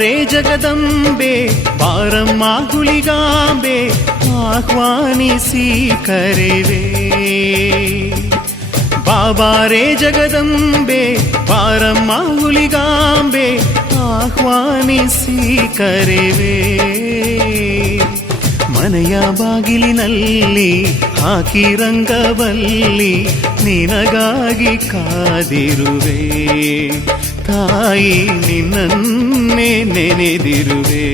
ಬಾಬಾರೇ ಜಗದಂಬೆ ಬಾರಮ್ಮ ಹುಲಿಗಾಂಬೆ ಆಹ್ವಾನಿಸಿ ಕರೆವೆ. ಬಾಬಾರೇ ಜಗದಂಬೆ ಬಾರಮ್ಮ ಹುಲಿಗಾಂಬೆ ಆಹ್ವಾನಿಸಿ ಕರೆವೆ. ಮನೆಯ ಬಾಗಿಲಿನಲ್ಲಿ ಹಾಕಿ ರಂಗವಲ್ಲಿ ನಿನಗಾಗಿ ಕಾದಿರುವೆ. ತಾಯಿ ನಿನ್ನನ್ನೇ ನೆನೆದಿರುವೆ.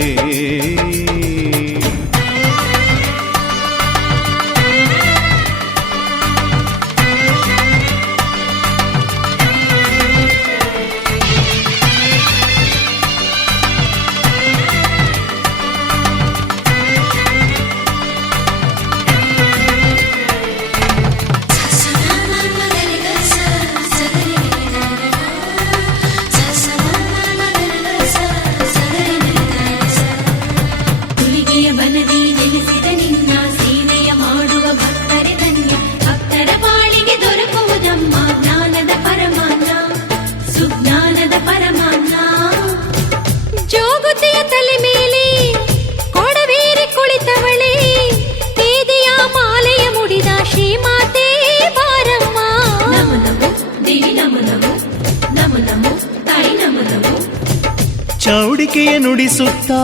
ಚೌಡಿಕೆಯ ನುಡಿಸುತ್ತಾ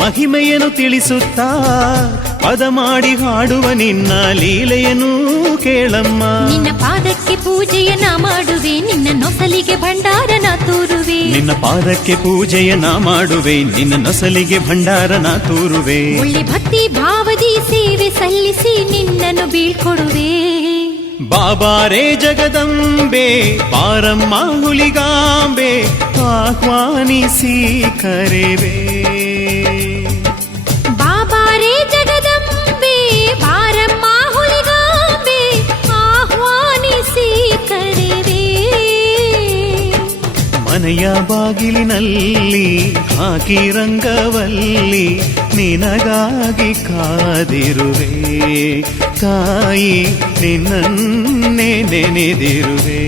ಮಹಿಮೆಯನ್ನು ತಿಳಿಸುತ್ತಾ ಪದ ಮಾಡಿ ಹಾಡುವ ನಿನ್ನ ಲೀಲೆಯನ್ನು ಕೇಳಮ್ಮ. ನಿನ್ನ ಪಾದಕ್ಕೆ ಪೂಜೆಯನ್ನ ಮಾಡುವೆ, ನಿನ್ನ ನೊಸಲಿಗೆ ಭಂಡಾರನ ತೂರುವೆ. ನಿನ್ನ ಪಾದಕ್ಕೆ ಪೂಜೆಯನ್ನ ಮಾಡುವೆ, ನಿನ್ನ ನೊಸಲಿಗೆ ಭಂಡಾರನ ತೂರುವೆ. ಒಳ್ಳೆ ಭಕ್ತಿ ಭಾವದಿ ಸೇವೆ ಸಲ್ಲಿಸಿ ನಿನ್ನನ್ನು ಬೀಳ್ಕೊಡುವೆ. ಬಾಬಾರೇ ಜಗದಂಬೆ ಬಾರಮ್ಮ ಹುಲಿಗಾಂಬೆ ಆಹ್ವಾನಿಸಿ ಕರೆವೆ. ಬಾಬಾರೇ ಜಗದಂಬೆ ಬಾರಮ್ಮ ಹುಲಿಗಾಂಬೆ ಆಹ್ವಾನಿಸಿ ಕರೆವೆ. ಮನೆಯ ಬಾಗಿಲಿನಲ್ಲಿ ಹಾಕಿ ರಂಗವಲ್ಲಿ ನಿನಗಾಗಿ ಕಾದಿರುವೆ. ತಾಯಿ ನಿನ್ನನ್ನೇ ನೆನೆದಿರುವೆ.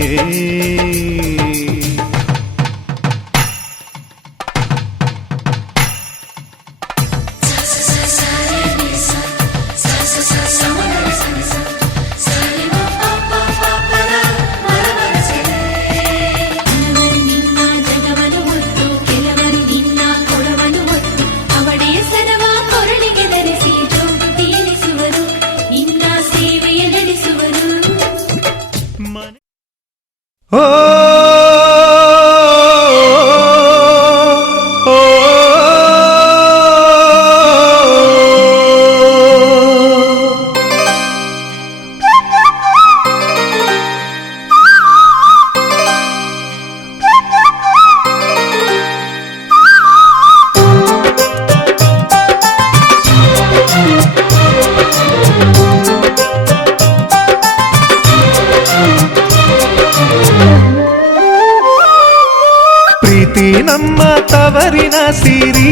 ಪ್ರೀತಿ ನಮ್ಮ ತವರಿನ ಸಿರಿ,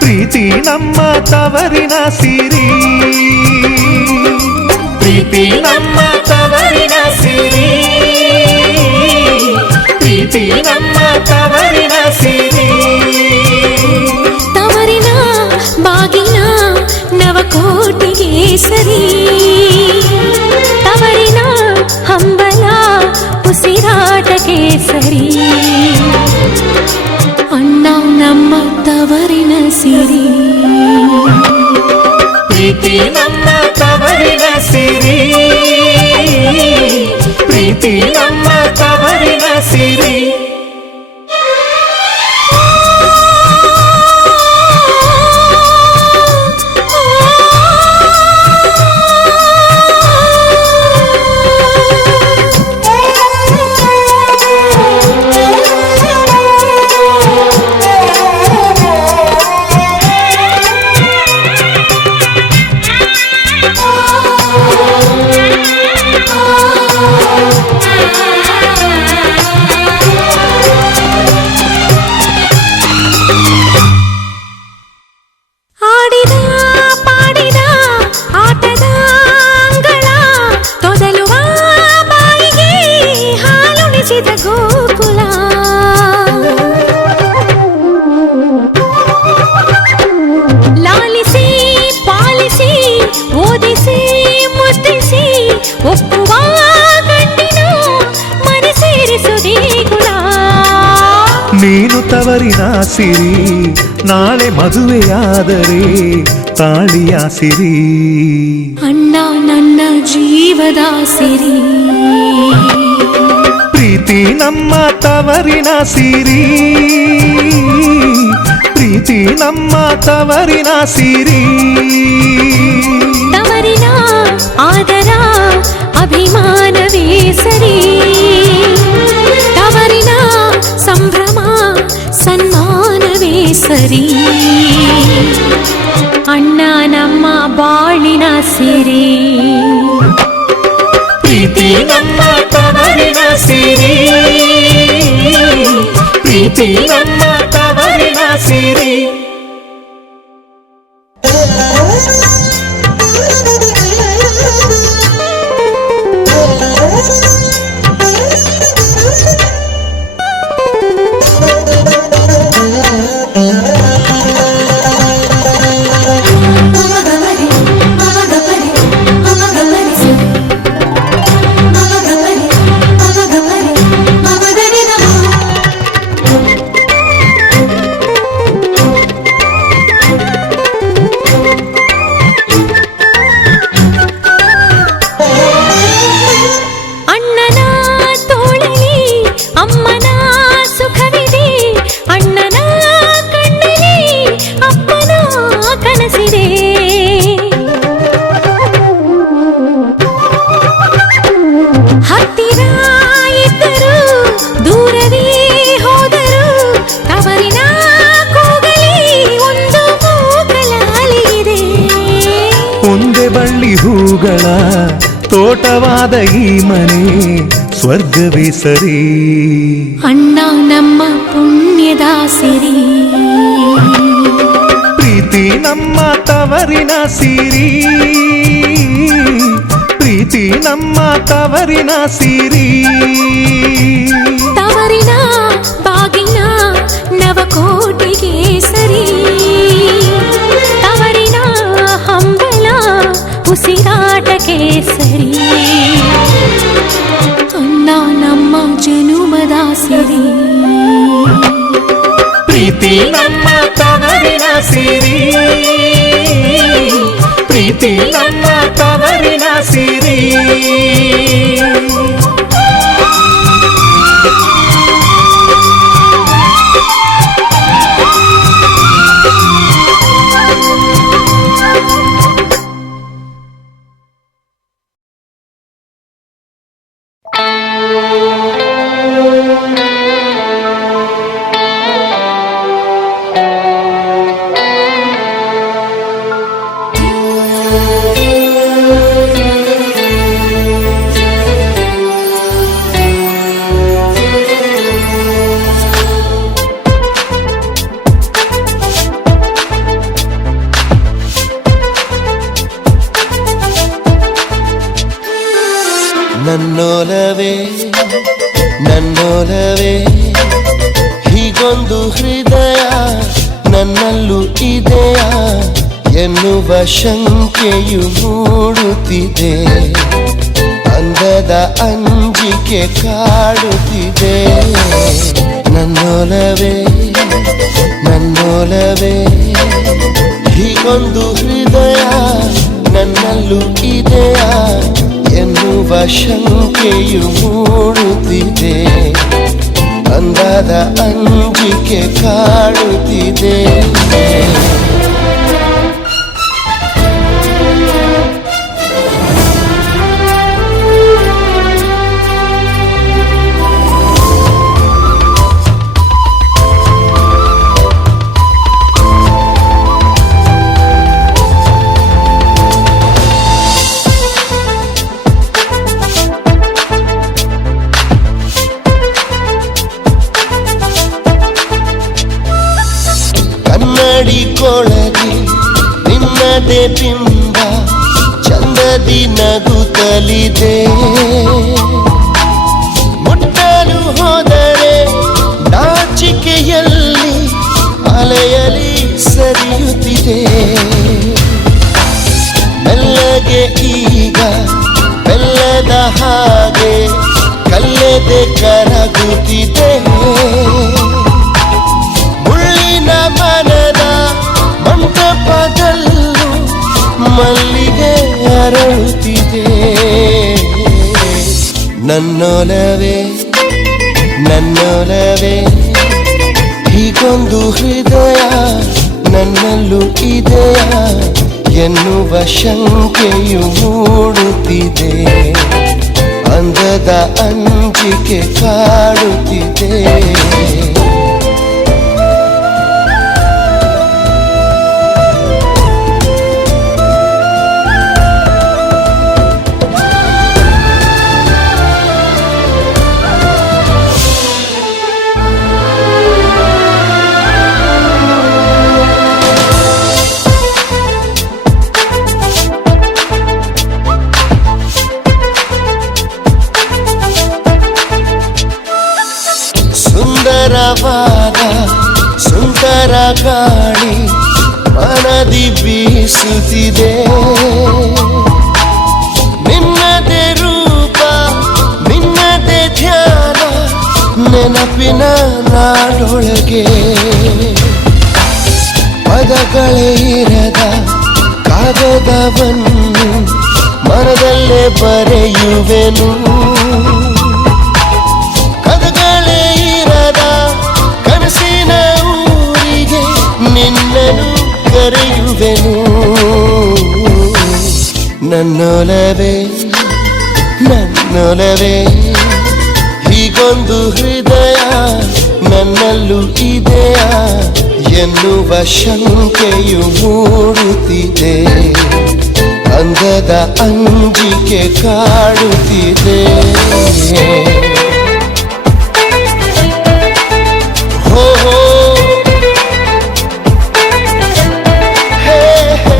ಪ್ರೀತಿ ನಮ್ಮ ತವರಿನ ಸಿರಿ, ಪ್ರೀತಿ ನಮ್ಮ ತವರಿನ ಸಿರಿ, ಪ್ರೀತಿ ನಮ್ಮ ತವರಿನ ಸಿರಿ. ತವರಿನ ಬಾಗಿನ ನವಕೋಟಿಗೆ ಸರಿ, ತವರಿನ ಹಂಬಲ ಉಸಿರಾಟಕ್ಕೆ ಸರಿ. ಅಣ್ಣ ನಮ್ಮ ತವರಿನ ಸಿರಿ, ಪ್ರೀತಿ ನಮ್ಮ ತವರಿನ ಸಿರಿ, ಪ್ರೀತಿ ನಮ್ಮ ತವರಿನ ಸಿರಿ. ತವರಿನ ಸಿರಿ ನಾಳೆ ಮದುವೆಯಾದರೆ ತಾಳಿಯ ಸಿರಿ. ಅಣ್ಣ ನನ್ನ ಜೀವದ ಸಿರಿ, ಪ್ರೀತಿ ನಮ್ಮ ತವರಿನ ಸಿರಿ, ಪ್ರೀತಿ ನಮ್ಮ ತವರಿನ ಸಿರಿ. ತವರಿನ ಆದರ ಅಭಿಮಾನವೇ ಸರಿ, ತವರಿನ ಸಂಭ್ರಮ ಸನ್ಮಾನವೇ ಸರಿ. ಅಣ್ಣ ನಮ್ಮ ಬಾಳಿನ ಸಿರಿ, ಪ್ರೀತಿ ನಮ್ಮ ತವರಿನ ಸಿರಿ, ಪ್ರೀತಿ ನಮ್ಮ ತವರಿನ ಸಿರಿ. ಬಳ್ಳಿ ಹೂಗಳ ತೋಟವಾದ ಈ ಮನೆ ಸ್ವರ್ಗವೇ ಸರಿ. ಅಣ್ಣ ನಮ್ಮ ಪುಣ್ಯದ ಸಿರಿ, ಪ್ರೀತಿ ನಮ್ಮ ತವರಿನ ಸಿರಿ, ಪ್ರೀತಿ ನಮ್ಮ ತವರಿನ ಸಿರಿ. ತವರಿನ ಬಾಗಿನ ನವಕೋಟಿಗೆ ಸರಿ, ತವರಿನ ಹಂಬಲ ಉಸಿರಾಟಕ್ಕೆ ಸರಿ. ಅಣ್ಣ ನಮ್ಮ ಜನುಮದ ಸಿರಿ, ಪ್ರೀತಿ ನಮ್ಮ ತವರಿನ ಸಿರಿ, ಪ್ರೀತಿ ನಮ್ಮ ತವರಿನ ಸಿರಿ. ನನ್ನೋಲವೇ ನನ್ನೋಲವೇ ಹೀಗೊಂದು ಹೃದಯ ನನ್ನಲ್ಲೂ ಇದೆಯಾ ಎನ್ನುವ ಶಂಕೆಯು ಮೂಡುತ್ತಿದೆ. ಅಂದದ ಅಂಜಿಕೆ ಕಾಡುತ್ತಿದೆ. ನನ್ನೋಲವೇ ನನ್ನೋಲವೇ ಹೀಗೊಂದು ಹೃದಯ ನನ್ನಲ್ಲೂ ಇದೆಯಾ ಎನ್ನುವ ಶಂಕೆಯು ಮೂಡುತ್ತಿದೆ. ಅಂದದ ಅಂಜಿಕೆ ಕಾಡುತ್ತಿದೆ. ಕನ್ನಡಿ ಕೊಳಗಿ ನಿನ್ನದೇ ಬಿಂಬ ಚಂದದಿ ನಗುತ್ತಲಿದೆ. ಮುಟ್ಟಲು ಹೋದರೆ ನಾಚಿಕೆಯಲ್ಲಿ ಅಲೆಯಲಿ ಸರಿಯುತ್ತಿದೆ. ಮೆಲ್ಲಗೆ ಈಗ ಬೆಲ್ಲದ ಹಾಗೆ ಕಲ್ಲೆದೆ ಕರಗುತ್ತಿದೆ. ಅರಳುತ್ತಿದೆ. ನನ್ನೊಲವೇ ನನ್ನೊಲವೇ ಹೀಗೊಂದು ಹೃದಯ ನನ್ನಲ್ಲೂ ಇದೆಯಾ ಎನ್ನುವ ಶಂಕೆಯು ಮೂಡುತ್ತಿದೆ. ಅಂದದ ಅಂಜಿಕೆ ಕಾಡುತ್ತಿದೆ. ಸುಂದರವಾದ ಸುಂದರ ಗಾಳಿ ಮನದಿ ಬೀಸುತ್ತಿದೆ. ನಿನ್ನದೇ ರೂಪ ನಿನ್ನದೇ ಧ್ಯಾನ ನೆನಪಿನ ನಾಡೊಳಗೆ. ಪದಗಳೇ ಇರದ ಕಾಗದವನ್ನು ಮನದಲ್ಲೇ ಬರೆಯುವೆನು. ಕದಗಳೇ ಇರದ ಕನಸಿನ ಊರಿಗೆ ನಿನ್ನನು ಕರೆಯುವೆನು. ನನ್ನೊಲವೇ ನನ್ನೊಲವೇ ಹೀಗೊಂದು ಹೃದಯ ನನ್ನಲ್ಲೂ ಇದೆಯಾ ಎನ್ನುವ ಶಂಕೆಯು ಮೂಡುತ್ತಿದೆ. ಅಂದದ ಅಂಜಿಕೆ ಕಾಡುತ್ತಿದೆ. ಹೋ ಹೋ ಹೇ ಹೇ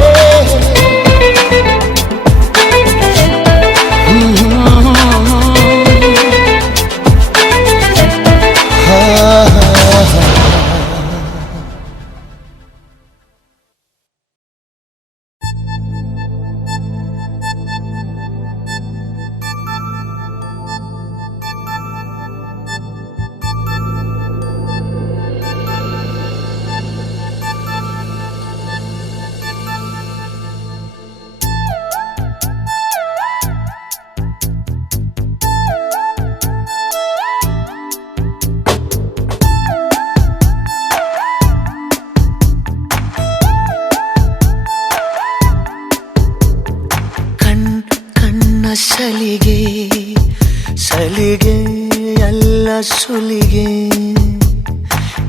ಸಲಿಗೆ ಸಲಿಗೆ ಎಲ್ಲ ಸುಲಿಗೆ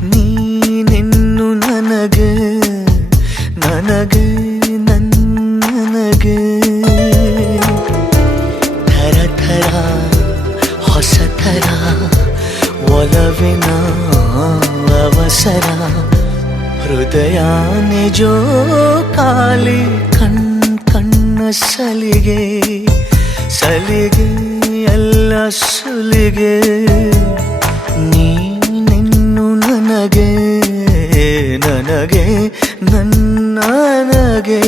ನೀನೆನ್ನು ನನಗೆ ನನಗೆ ನನಗೆ ಥರ ಥರ ಹೊಸ ಥರ ಒಲವಿನ ಅವಸರ ಹೃದಯ ನಿಜೋ ಕಾಲಿ ಕಣ್ಣ ಸಲಿಗೆ ಸಲಿಗೆ ಎಲ್ಲ ಸುಲಿಗೆ ನೀನೆನ್ನು ನನಗೆ ನನಗೆ ನನಗೆ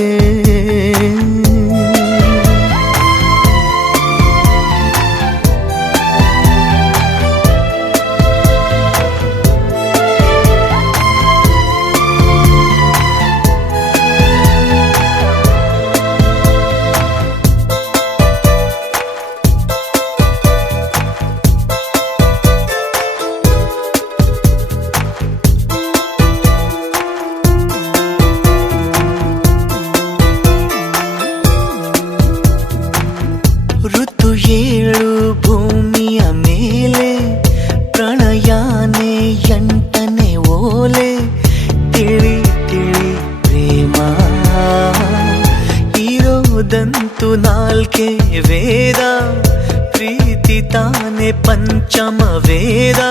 ನಾಲ್ಕೆ ವೇದ ಪ್ರೀತಿ ತಾನೆ ಪಂಚಮ ವೇದ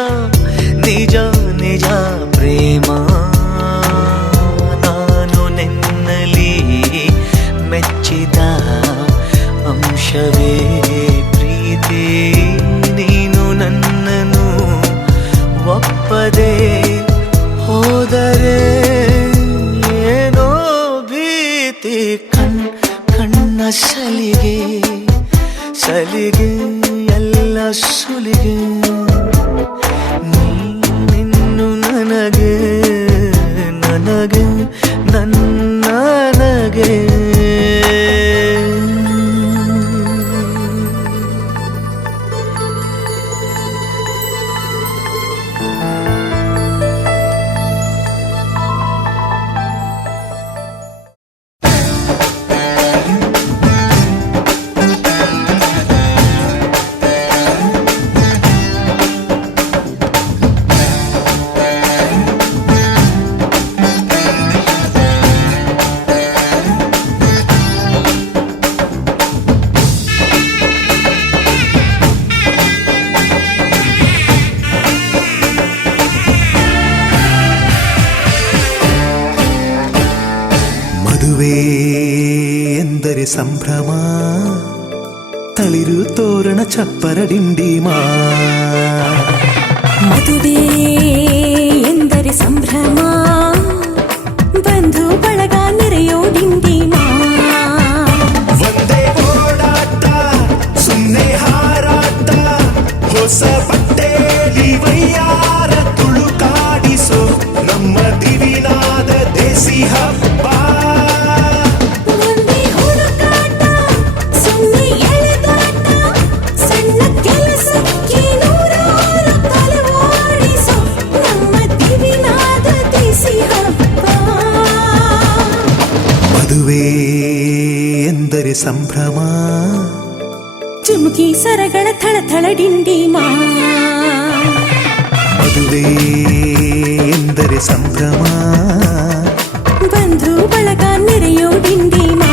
ನಿಜ ನಿಜ ಪ್ರೇಮ ನಾನು ನಿನ್ನಲಿ ಮೆಚ್ಚಿದ ಅಂಶವೇ ಪ್ರೀತಿ ನೀನು ನನ್ನನ್ನು ಒಪ್ಪದೆ ಹೋದರೆ ಏನೋ ಭೀತಿ ಕಣ್ಣ ಸಲಿಗೆ ಸಲಿಗೆ ಎಲ್ಲ ಸುಲಿಗೆ ನೀನಿನ್ನು ನನಗೆ ನನಗೆ ನನಗೆ ಸಂಭ್ರಮ ತಳಿರು ತೋರಣ ಚಪ್ಪರ ಡಿಂಡಿಮಾ ಮದುವೆ ಎಂದರೆ ಸಂಭ್ರಮ ಬಂಧು ಬಳಗ ನೆರೆಯೋ ಡಿಂಡಿಮಾ ಒಂದೇ ಓಡಾಟ ಸುಮ್ಮನೆ ಹಾರಾಟ ಹೊಸ ಬಟ್ಟೆಲಿ ವೈಯಾರ ತುಳುಕಾಡಿಸೋ ನಮ್ಮ ದಿವಿನಾದ ದೇಸಿ ಹಬ್ಬ ಒಂದೇ ಹುಡುಕಾಟ ಸುಮ್ಮನೆ ಎಳೆದಾಟ ಸಣ್ಣ ಕೆಲಸಕ್ಕೆ ನೂರಾರು ತಲೆವಾಡಿಸೋ ನಮ್ಮ ದಿವಿನಾದ ದೇಸಿ ಹಬ್ಬ ಮದುವೆ ಎಂದರೆ ಸಂಭ್ರಮ ಚುಮುಕಿ ಸರಗಳ ಥಳಥಳ ಡಿಂಡಿಮಾ ಮದುವೆ ಎಂದರೆ ಸಂಭ್ರಮ ಬಂಧು ಬಳಗ ನೆರೆಯೋ ಡಿಂಡಿಮಾ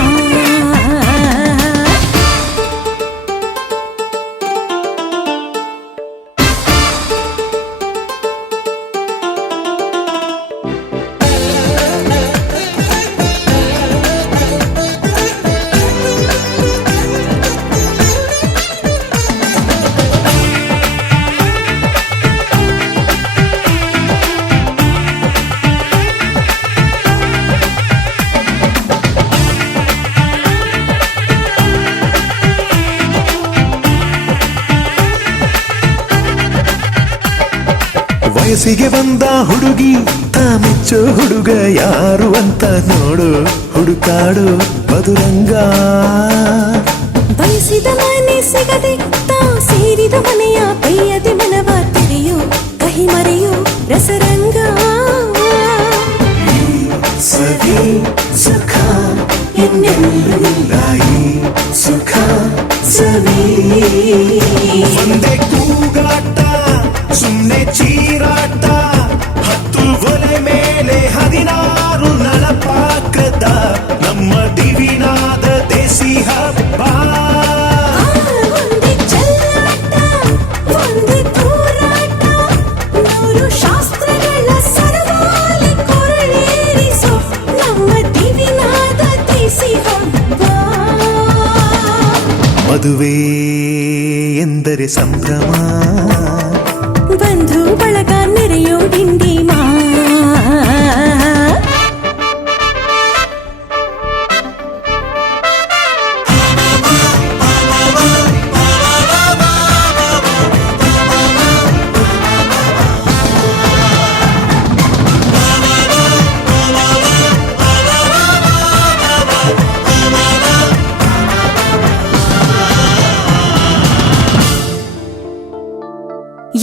ವಯಸ್ಸಿಗೆ ಬಂದ ಹುಡುಗಿ ತಾ ಮೆಚ್ಚೋ ಹುಡುಗ ಯಾರು ಅಂತ ನೋಡು ಹುಡುಕಾಡು ಮಧುರಂಗ ಬಯಸಿದ ಮನೆ ಸಿಗದೆ ತಾ ಸೇರಿದ ಮನೆಯ ಬೈಯದೆ ಮನವ ತೆರೆಯೋ ಕಹಿ ಮರೆಯೋ ರಸರಂಗ ಸವಿ ಸುಖ ಎನ್ನೆಲ್ಲಾಯಿ ಸುಖ ಸವಿ ಒಂದೇ ಕೂಗಾಟ ಸುಮ್ಮನೆ ಚೀರಾಟ ಹತ್ತು ಒಲೆ ಮೇಲೆ 16 ನಳಪಾಕದ ನಮ್ಮ ದಿವಿನಾದ ದೇಸಿ ಹಬ್ಬ ಒಂದೇ ಚೆಲ್ಲಾಟ ಒಂದೇ ತೂರಾಟ ನೂರು ಶಾಸ್ತ್ರಗಳ ಸರಮಾಲೆ ಕೊರಳೇರಿಸೋ ನಮ್ಮ ದಿವಿನಾದ ದೇಸಿ ಹಬ್ಬ ಮದುವೆ ಎಂದರೆ ಸಂಭ್ರಮ ಬಂಧು ಬಳಗ ನೆರೆಯೋ ಡಿಂಡಿಮಾ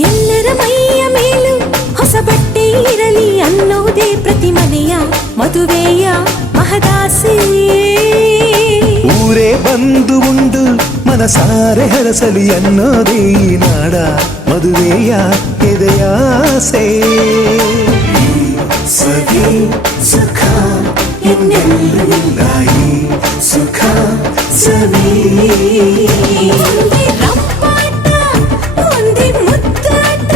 ಎಲ್ಲರ ಮೈಯ ಮೇಲೂ ಹೊಸ ಬಟ್ಟೆ ಇರಲಿ ಅನ್ನೋದೇ ಪ್ರತಿ ಮನೆಯ ಮದುವೆಯ ಮಹದಾಸೆ ಊರೇ ಬಂದು ಉಂಡು ಮನಸಾರೆ ಹರಸಲಿ ಅನ್ನೋದೇ ಈ ನಾಡ ಮದುವೆಯ ಎದೆಯಾಸೆ ಸವಿ ಸುಖ ಎನ್ನೆಲ್ಲಾಯಿ ಸುಖ ಸವಿ ಒಂದೇ ರಂಪಾಟ ಒಂದೇ ಮುದ್ದಾಟ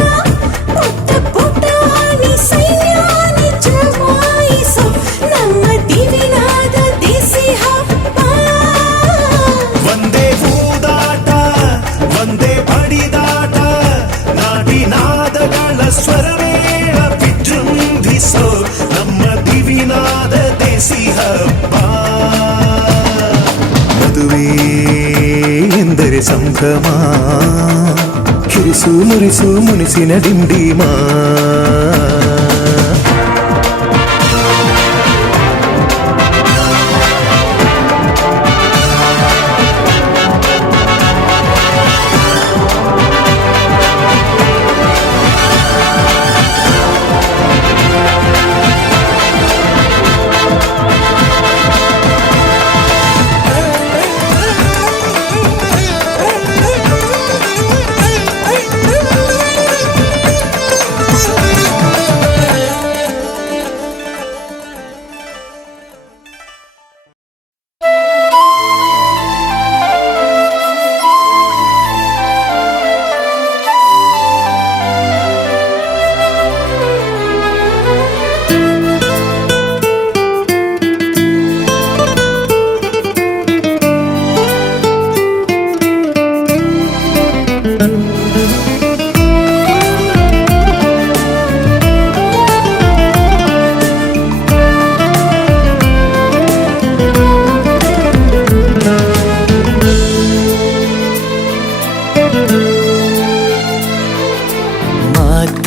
ಪುಟ್ಟ ಪುಟಾಣಿ ಸೈನ್ಯಾನಿ ಜಮಾಯಿಸೋ ನಮ್ಮ ದಿವಿನಾದ ದೇಸಿ ಹಬ್ಬ ಒಂದೇ ಊದಾಟ ಒಂದೇ ಬಡಿದಾಟ ನಾಡಿನಾದಗಳ ಸ್ವರವೇಳ ವಿಜೃಂಭಿಸೋ ನಮ್ಮ ದಿವಿನಾದ ದೇಸಿ ಹಬ್ಬ ಮದುವೆ ಎಂದರೆ ಸಂಭ್ರಮ ಕಿರಿಸು ಮುರಿಸು ಮುನಿಸಿನ ಡಿಂಡಿಮಾ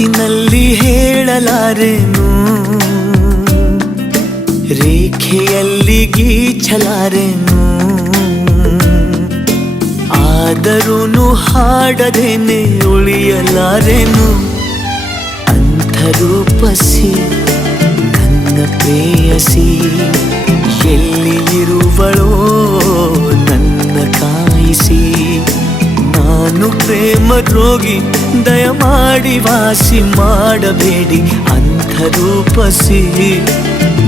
ಮಾತಿನಲ್ಲಿ ಹೇಳಲಾರೆನು, ರೇಖೆಯಲ್ಲಿ ಗೀಚಲಾರೆನು, ಆದರೂ ಹಾಡದೇನೆ ಉಳಿಯಲಾರೆನು. ಅಂಥರೂಪಸಿ ನನ್ನ ಪ್ರೇಯಸಿ ಎಲ್ಲಿ ಇರುವಳೋ ನನ್ನ ಕಾಯಿಸಿ. ನಾನು ಪ್ರೇಮ ರೋಗಿ, ದಯಮಾಡಿ ವಾಸಿ ಮಾಡಬೇಡಿ. ಅಂಥರೂಪಸಿ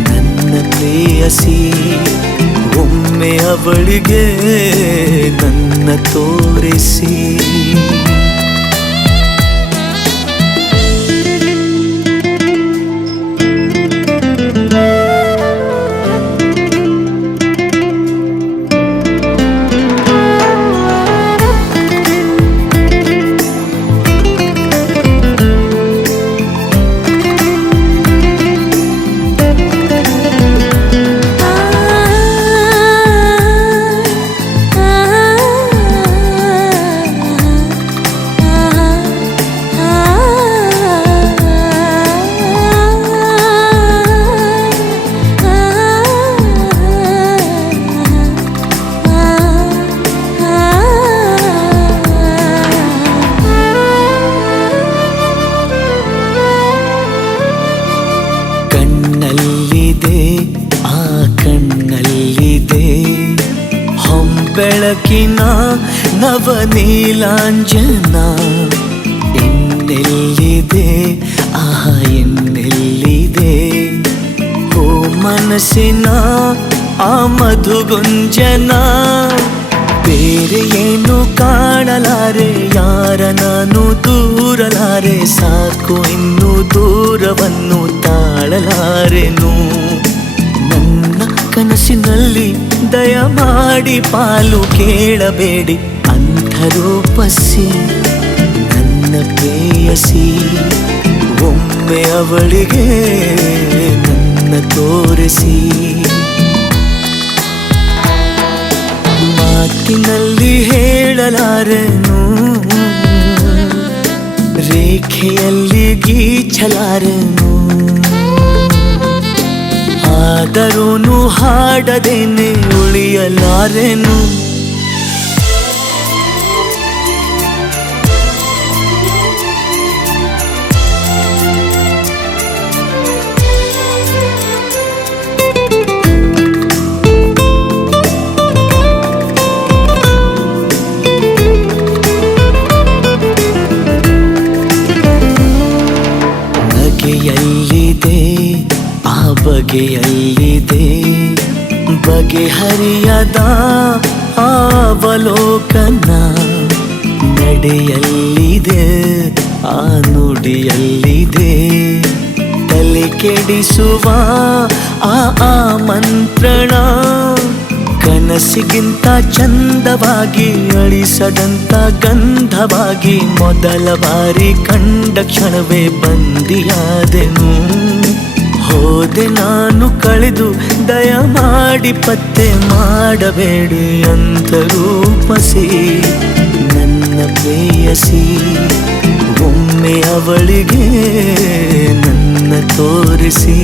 ನನ್ನ ಪ್ರೇಯಸಿ ಒಮ್ಮೆ ಅವಳಿಗೆ ನನ್ನ ತೋರಿಸಿ. ಬೆಳಕಿನ ನವನೀಲಾಂಜನ ಇನ್ನೆಲ್ಲಿದೆ, ಆಹಾ ಇನ್ನೆಲ್ಲಿದೆ. ಓ ಮನಸ್ಸಿನ ಆ ಮಧುಗುಂಜನ, ಬೇರೆ ಏನು ಕಾಣಲಾರೆ, ಯಾರ ನಾನು ದೂರಲಾರೆ. ಸಾಕು ಇನ್ನು ದೂರವನ್ನು ತಾಳಲಾರೆನು. ನನ್ನ ಕನಸಿನಲ್ಲಿ ದಯಮಾಡಿ ಪಾಲು ಕೇಳಬೇಡಿ. ಅಂಥರೂಪಸಿ ನನ್ನ ಪ್ರೇಯಸಿ ಒಮ್ಮೆ ಅವಳಿಗೆ ನನ್ನ ತೋರಿಸಿ. ಮಾತಿನಲ್ಲಿ ಹೇಳಲಾರೆನು, ರೇಖೆಯಲ್ಲಿ ಗೀಚಲಾರೆನು, ಆದರೂ ಹಾಡದೇನೆ ಉಳಿಯಲಾರೆನು. ಬಗೆಯಲ್ಲಿದೆ ಆ ಬಗೆಯಲ್ಲಿದೆ, ಬಗೆಹರಿಯದ ಅವಲೋಕನ. ನಡೆಯಲ್ಲಿದೆ ಆ ನುಡಿಯಲ್ಲಿದೆ, ತಲೆ ಕೆಡಿಸುವ ಆ ಮಂತ್ರಣ. ಕನಸಿಗಿಂತ ಚಂದವಾಗಿ ಅಳಿಸದಂತ ಗಂಧವಾಗಿ ಮೊದಲ ಬಾರಿ ಕಂಡ ಕ್ಷಣವೇ ಬಂದಿಯಾದೆನು. ಹೋದೆ ನಾನು ಕಳೆದು, ದಯಮಾಡಿ ಪತ್ತೆ ಮಾಡಬೇಡಿ. ಅಂತರೂಪಸಿ ನನ್ನ ಪ್ರೇಯಸಿ ಒಮ್ಮೆ ಅವಳಿಗೆ ನನ್ನ ತೋರಿಸಿ.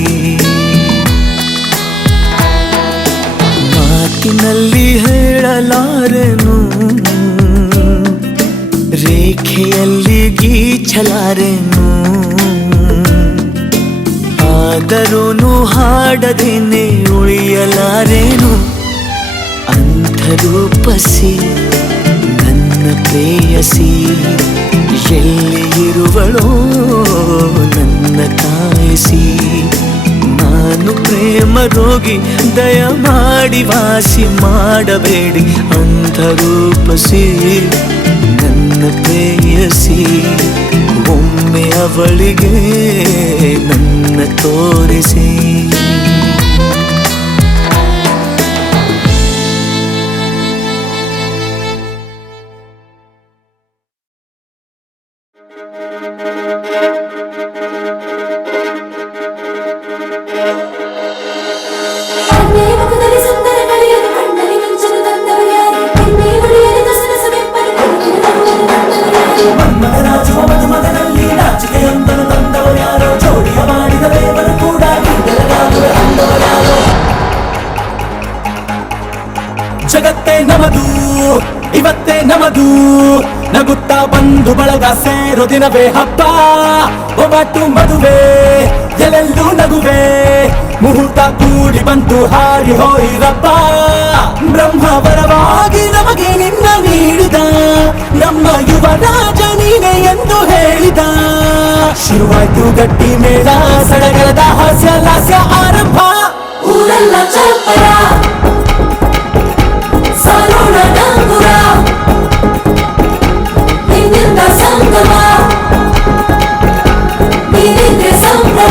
ಮಾತಿನಲ್ಲಿ ಹೇಳಲಾರೆನು, ರೇಖೆಯಲ್ಲಿ ಗೀಚಲಾರೆನು, ಆದರೂ ಹಾಡದೇನೆ ಉಳಿಯಲಾರೆನು. ಅಂಥರೂಪಸಿ ನನ್ನ ಪ್ರೇಯಸಿ ಎಲ್ಲಿ ಇರುವಳೋ ನನ್ನ ಕಾಯಿಸಿ. ನಾನು ಪ್ರೇಮ ರೋಗಿ, ದಯಮಾಡಿ ವಾಸಿ ಮಾಡಬೇಡಿ. ಅಂಥರೂಪಸಿ ನನ್ನ ಪ್ರೇಯಸಿ ಒಮ್ಮೆ ಅವಳಿಗೆ ನನ್ನ ತೋರಿಸಿ. ಮನ್ಮಥರಾಜುವ ಮಧುಮಗನಲ್ಲಿ ನಾಚಿಕೆಯೊಂದನ್ನು ನಮದು ಇವತ್ತೇ ನಮದು ನಗುತ್ತಾ ಬಂದು ಬಳಗ ಸೇರೋ ದಿನವೇ ಹಬ್ಬ ಒಬ್ಬಟ್ಟು ಮದುವೆ ಎಲ್ಲೆಲ್ಲೂ ನಗುವೆ ಮುಹೂರ್ತ ಕೂಡಿ ಬಂತು ಹಾರಿ ಹೋಯಿರಪ್ಪ ಬ್ರಹ್ಮವರವಾಗಿ ನಮಗೆ ನಿನ್ನ ನೀಡಿದ ನಮ್ಮ ಯುವರಾಜ ನೀನೆ ಎಂದು ಹೇಳಿದ ಶುರುವಾಯ್ತು ಗಟ್ಟಿ ಮೇಳ ಸಡಗರದ ಹಾಸ್ಯ ಲಾಸ್ಯ ಆರಂಭ ಊರೆಲ್ಲ ಚಪ್ಪರ ಸಾರೋಣ ಡಂಗುರ ನಿನ್ನಿಂದ ಸಂಗಮ ನೀನಿದ್ರೆ ಸಂಭ್ರಮ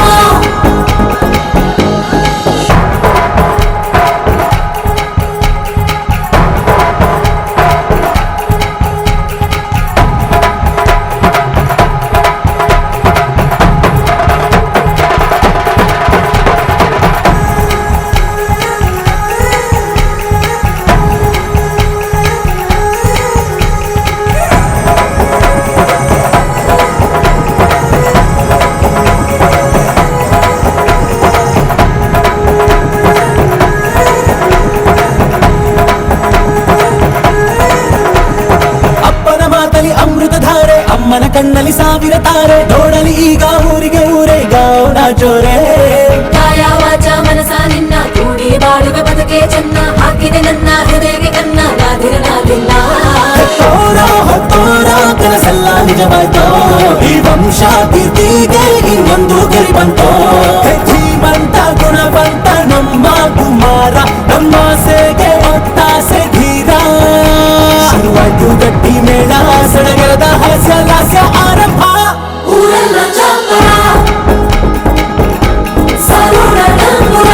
ಅಮ್ಮನ ಕಣ್ಣಲ್ಲಿ ಸಾವಿರ ತಾರೆ ನೋಡಲಿ ಈಗ ಊರಿಗೆ ಊರೇ ಗೌಡ ಜೋರೆ ಕಾಯ ವಾಚ ಮನಸ ನಿನ್ನ ಕೂಡಿ ಬಾಳುವ ಬದುಕೆ ಚೆನ್ನ ಹಾಕಿದೆ ನನ್ನ ಹೃದಯಕ್ಕೆ ಕನ್ನ ಗಾದಿರನಾಗಿಲ್ಲ ಹೊತ್ತೋರ ಕನಸೆಲ್ಲ ನಿಜವಾಯ್ತೋ ಈ ವಂಶ ಕೀರ್ತಿಗೆ ಇನ್ನೊಂದು ಗರಿ ಬಂತೋ ಜೀವಂತ ಗುಣವಂತ ನಮ್ಮ ಕುಮಾರ ನಮ್ಮ ಸೇಗೆ ಒತ್ತಾಸೆ ಧೀರ ಶುರುವಾಯ್ತು ಗಟ್ಟಿ ಮೇಳ ಸಡಗರದ ಹಾಸ್ಯ ಲಾಸ್ಯ ಆರಂಭ ಊರೆಲ್ಲ ಚಪ್ಪರ ಸಾರೋಣ ಡಂಗುರ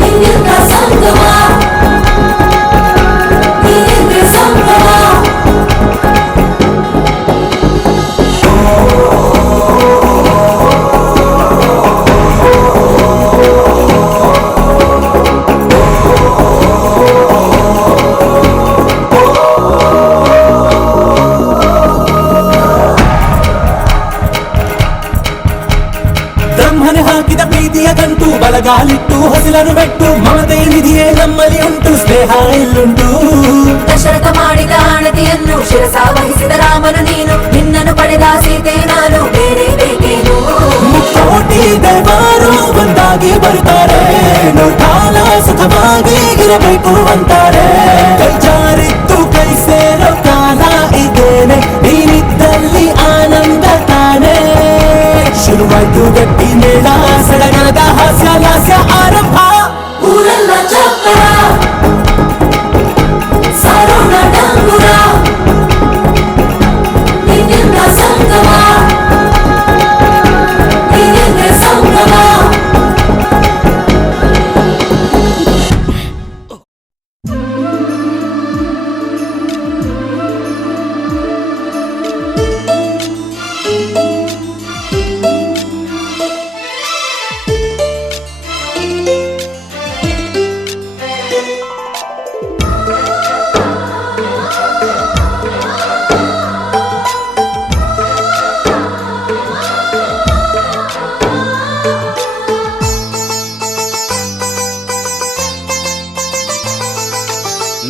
ನಿನ್ನಿಂದ ಸಂಗಮ ನೀನಿದ್ರೆ ಸಂಭ್ರಮ ಬ್ರಹ್ಮನೆ ಹಾಕಿದ ಪ್ರೀತಿಯ ಗಂಟು ಬಲಗಾಲಿಟ್ಟು ಹೊಸಲನ್ನು ಬೆಟ್ಟು ಮಮತೆ ನಿಧಿಯೇ ನಮ್ಮಲ್ಲಿ ಉಂಟು ಸ್ನೇಹ ಇಲ್ಲುಂಟು ದಶರಥ ಮಾಡಿದ ಆಣತಿಯನ್ನು ಶಿರಸ ವಹಿಸಿದ ರಾಮನು ನೀನು ನಿನ್ನನ್ನು ಪಡೆದ ಸೀತೆ ನಾನು ಬೇರೆ ಬೇಕೇನು ಮುಕ್ಕೋಟಿ ದೇವರು ಒಂದಾಗಿ ಬರುತ್ತಾರೆ ಕಾಲ ಸುಖವಾಗಿ ಇರಬೇಕು ಅಂತಾರೆ ಕೈ ಜಾರಿತ್ತು ಕೈ ಸೇರೋ ಕಾಲ ಇದೇನೆ ನೀನಿದ್ದಲ್ಲಿ ಆನಂದ ತಾನೇ ಶುರುವಾಯ್ತು ಗಟ್ಟಿ ಮೇಳ ಸಡಗರದ ಹಾಸ್ಯ ಲಾಸ್ಯ ಆರಂಭ ಊರೆಲ್ಲ ಚಪ್ಪರ ಸಾರೋಣ ಡಂಗುರ ನಿನ್ನಿಂದ ಸಂಗಮ ನೀನಿದ್ರೆ ಸಂಭ್ರಮ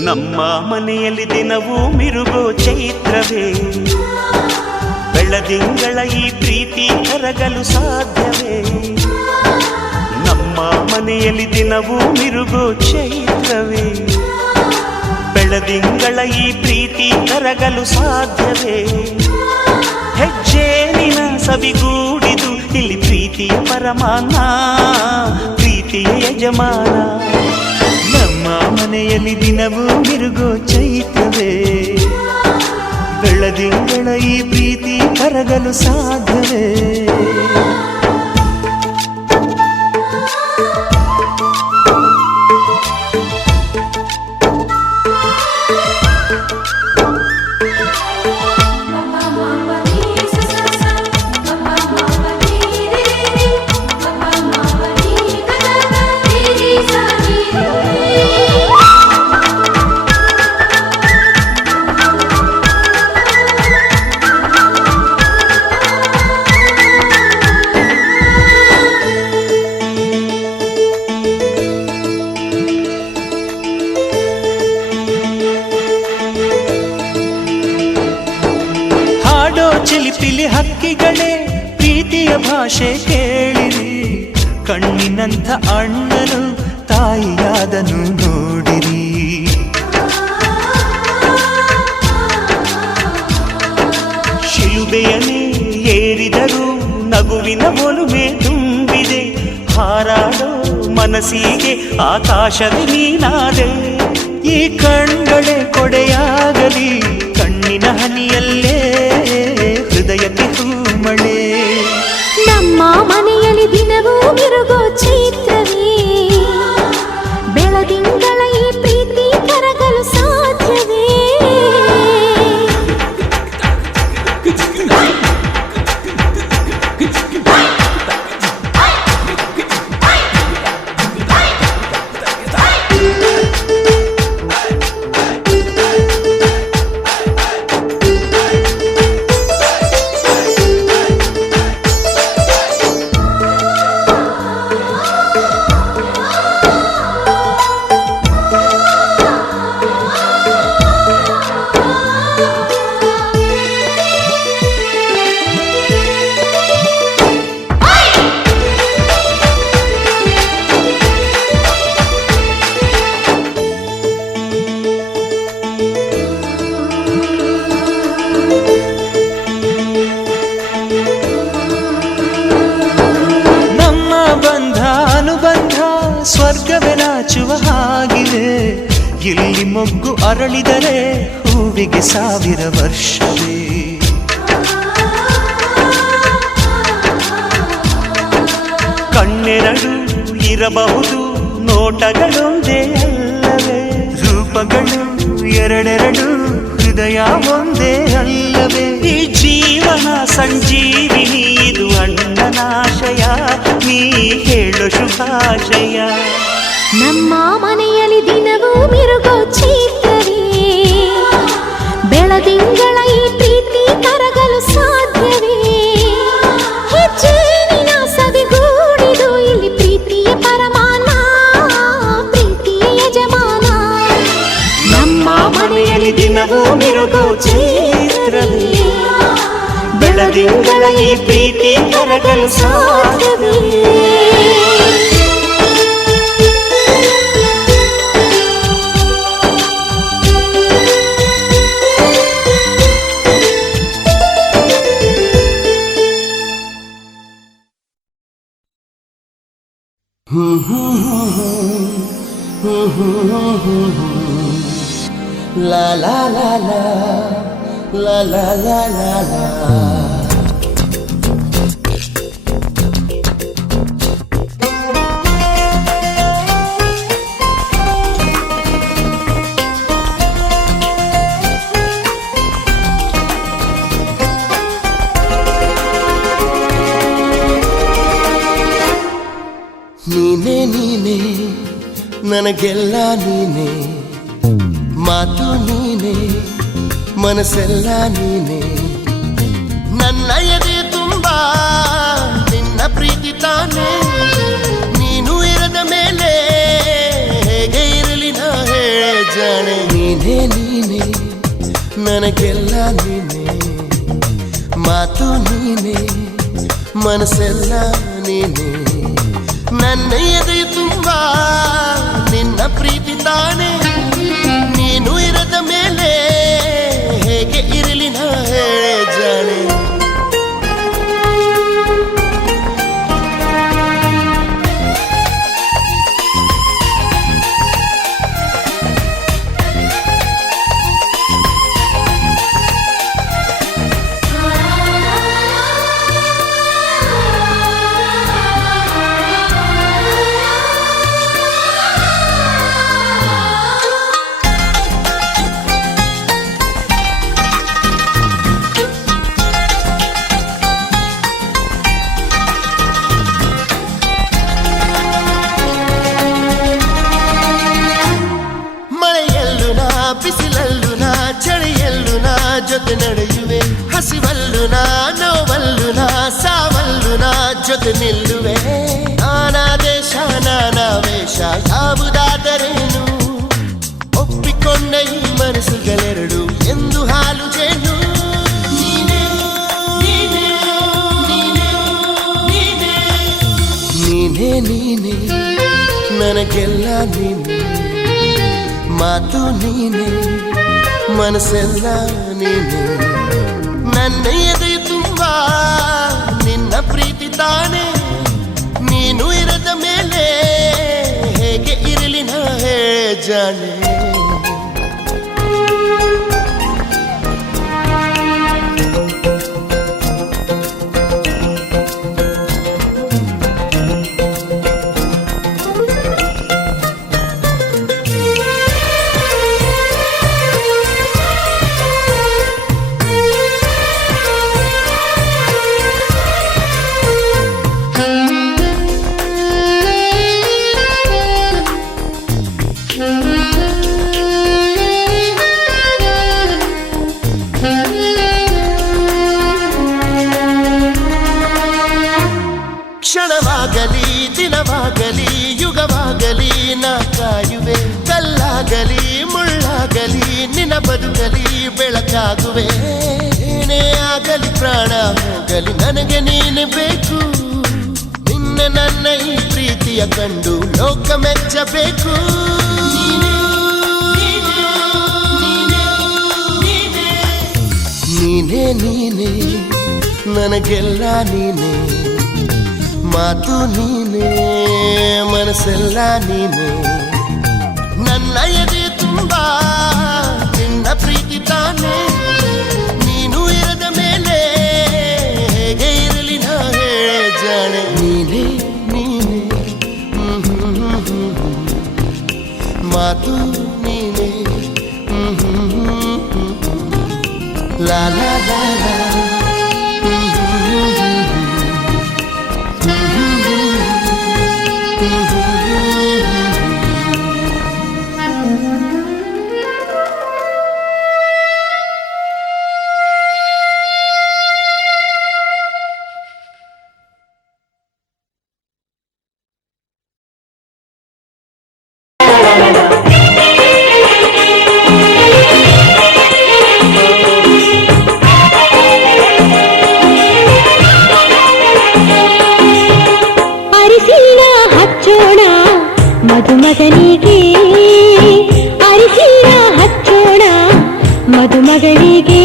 ನಮ್ಮ ಮನೆಯಲ್ಲಿ ದಿನವೂ ಮಿರುಗೋ ಚೈತ್ರವೇ ಬೆಳದಿಂಗಳ ಈ ಪ್ರೀತಿ ಕರಗಲು ಸಾಧ್ಯವೇ ನಮ್ಮ ಮನೆಯಲ್ಲಿ ದಿನವೂ ಮಿರುಗೋ ಚೈತ್ರವೇ ಬೆಳದಿಂಗಳ ಈ ಪ್ರೀತಿ ಕರಗಲು ಸಾಧ್ಯವೇ ಹೆಜ್ಜೇನಿನ ಸವಿಗೂಡಿದು ಇಲ್ಲಿ ಪ್ರೀತಿಯ ಪರಮಾನ ಪ್ರೀತಿಯ ಯಜಮಾನ ನಮ್ಮ ಮನೆಯಲ್ಲಿ ದಿನವೂ ಮಿರುಗೋ ಚೈತ್ರವೇ ಬೆಳದಿಂಗಳ ಈ ಪ್ರೀತಿ ಕರಗಲು ಸಾಧ್ಯವೇ ಚಿಲಿಪಿಲಿ ಹಕ್ಕಿಗಳೇ ಪ್ರೀತಿಯ ಭಾಷೆ ಕೇಳಿರಿ, ಕಣ್ಣಿನಂಥ ಅಣ್ಣನು ತಾಯಿಯಾದನು ನೋಡಿರಿ. ಶಿಲುಬೆಯನ್ನೇ ಏರಿದರೂ ನಗುವಿನ ಒಲುಮೆ ತುಂಬಿದೆ, ಹಾರಾಡೋ ಮನಸ್ಸಿಗೆ ಆಕಾಶವೇ ನೀನಾದೆ. ಈ ಕಣ್ಗಳೇ ಕೊಡೆಯಾಗಲಿ, ಕಣ್ಣಿನ ಹನಿಯಲ್ಲೇ ಹೃದಯಕ್ಕೆ ಹೂಮಳೆ. ನಮ್ಮ ಮನೆಯಲ್ಲಿ ದಿನವೂ ಮಿರುಗೋ ಚೈತ್ರವೇ, ಬೆಳದಿಂಗಳ ಈ ಪ್ರೀತಿ ಕರಗಲು ಸಾಧ್ಯವೇ? ಸ್ವರ್ಗವೇ ನಾಚುವ ಹಾಗಿದೆ, ಇಲ್ಲಿ ಮೊಗ್ಗು ಅರಳಿದರೆ ಹೂವಿಗೆ 1000 ವರ್ಷವೇ. ಕಣ್ಣೆರಡು ಇರಬಹುದು, ನೋಟಗಳೊಂದೇ ಅಲ್ಲವೇ, ರೂಪಗಳು ಎರಡೆರಡು, ಹೃದಯ ಒಂದೇ ಅಲ್ಲವೇ. ಈ ಜೀವನ ಸಂಜೀವಿನಿ, ಇದು ಅಣ್ಣನಾಶಯ, ನೀ ಹೇಳು ಶುಭಾಶಯ. ನಮ್ಮ ಮನೆಯಲ್ಲಿ ದಿನವೂ ಮಿರುಗೋ ಚೈತ್ರವೇ, ಬೆಳದಿಂಗಳ ಈ ಪ್ರೀತಿ ಕರಗಲು ಸಾಧ್ಯವೇ? ಹೆಚ್ಚೇನಿನ ಸವಿಗೂಡಿದು ಇಲ್ಲಿ ಪ್ರೀತಿಯ ಪರಮಾನ, ಪ್ರೀತಿಯ ಯಜಮಾನ. ನಮ್ಮ ಮನೆಯಲ್ಲಿ ದಿನವೂ ಮಿರುಗೋ ಚೈತ್ರವೇ, ಬೆಳದಿಂಗಳ ಈ ಪ್ರೀತಿ ಕರಗಲು ಸಾಧ್ಯವೇ? La la la la la la la la la. ನೀನೇ ನೀನೇ ನನಗೆಲ್ಲ ನೀನೇ, ಮಾತು ನೀನೇ ಮನಸ್ಸೆಲ್ಲ ನೀನೇ. ನನ್ನ ಎದೆ ತುಂಬ ನಿನ್ನ ಪ್ರೀತಿ ತಾನೇ, ನೀನು ಇರದ ಮೇಲೆ ಹೇಗೆ ಇರಲಿ ನಾ ಹೇಳೆ ಜಾಣೆ. ನೀನೇ ನೀನೇ ನನಗೆಲ್ಲ ನೀನೇ, ಮಾತು ನೀನೇ ಮನಸ್ಸೆಲ್ಲ ನೀನೇ. ನನ್ನ ಎದೆ ತುಂಬ ನಿನ್ನ ಪ್ರೀತಿ ತಾನೇ, ನೀನು ಇರದ ಮೇಲೆ ಹೇಗೆ ಇರಲಿ ನಾ ಹೇಳೆ ಜಾಣೆ. ಬಿಸಿಲಲ್ಲೂ ನಾ ಚಳಿಯಲ್ಲೂ ನಾ ಜೊತೆ ನಡೆಯುವೆ, ಹಸಿವಲ್ಲೂ ನಾ ನೋವಲ್ಲೂ ನಾ ಸಾವಲ್ಲೂ ನಾ ಜೊತೆ ನಿಲ್ಲುವೆ. ನಾನಾ ದೇಶ ನಾನಾ ವೇಷ ಯಾವುದಾದರೇನು, ಒಪ್ಪಿಕೊಂಡ ಈ ಮನಸ್ಸುಗಳೆರಡು ಎಂದು ಹಾಲು ಜೇನು. ನೀನೇ ನನಗೆಲ್ಲ ನೀನೆ, ಮಾತು ನೀನೆ, ಮನಸ್ಸೆಲ್ಲ ನೀನೆ. ನನ್ನ ಎದೆಯ ತುಂಬ ನಿನ್ನ ಪ್ರೀತಿ ತಾನೆ. ನೀನು ಇರದ ಮೇಲೆ ಹೇಗೆ ಇರಲಿ ನಾ ಜಾಣೆ. ಕ್ಷಣವಾಗಲಿ ದಿನವಾಗಲಿ ಯುಗವಾಗಲಿ ನಾ ಕಾಯುವೆ. ಕಲ್ಲಾಗಲಿ ಮುಳ್ಳಾಗಲಿ ನಿನ್ನ ಬದುಕಲಿ ಬೆಳಕಾಗುವೆ. ಏನೇ ಆಗಲಿ ಪ್ರಾಣ ಹೋಗಲಿ ನನಗೆ ನೀನೆ ಬೇಕು. ನಿನ್ನ ನನ್ನ ಈ ಪ್ರೀತಿಯ ಕಂಡು ಲೋಕ ಮೆಚ್ಚಬೇಕು. ನೀನೇ ನೀನೇ ನನಗೆಲ್ಲ ನೀನೇ, ಮಾತು ನೀನೆ, ಮನಸ್ಸೆಲ್ಲ ನೀನೆ. ನನ್ನ ಎದೆ ತುಂಬ ನಿನ್ನ ಪ್ರೀತಿ ತಾನೆ. ನೀನು ಇರದ ಮೇಲೆ ಹೇಗೆ ಇರಲಿ ನಾ ಜಾಣೆ. ನೀನೇ ನೀನೆ ಮಾತು ನೀನೆ. ಲಾ ಲಾ ಲಾ ಲಾ. ಮದುಮಗನಿಗೆ ಅರಿಶಿನ ಹಚ್ಚೋಣ, ಮದುಮಗಳಿಗೆ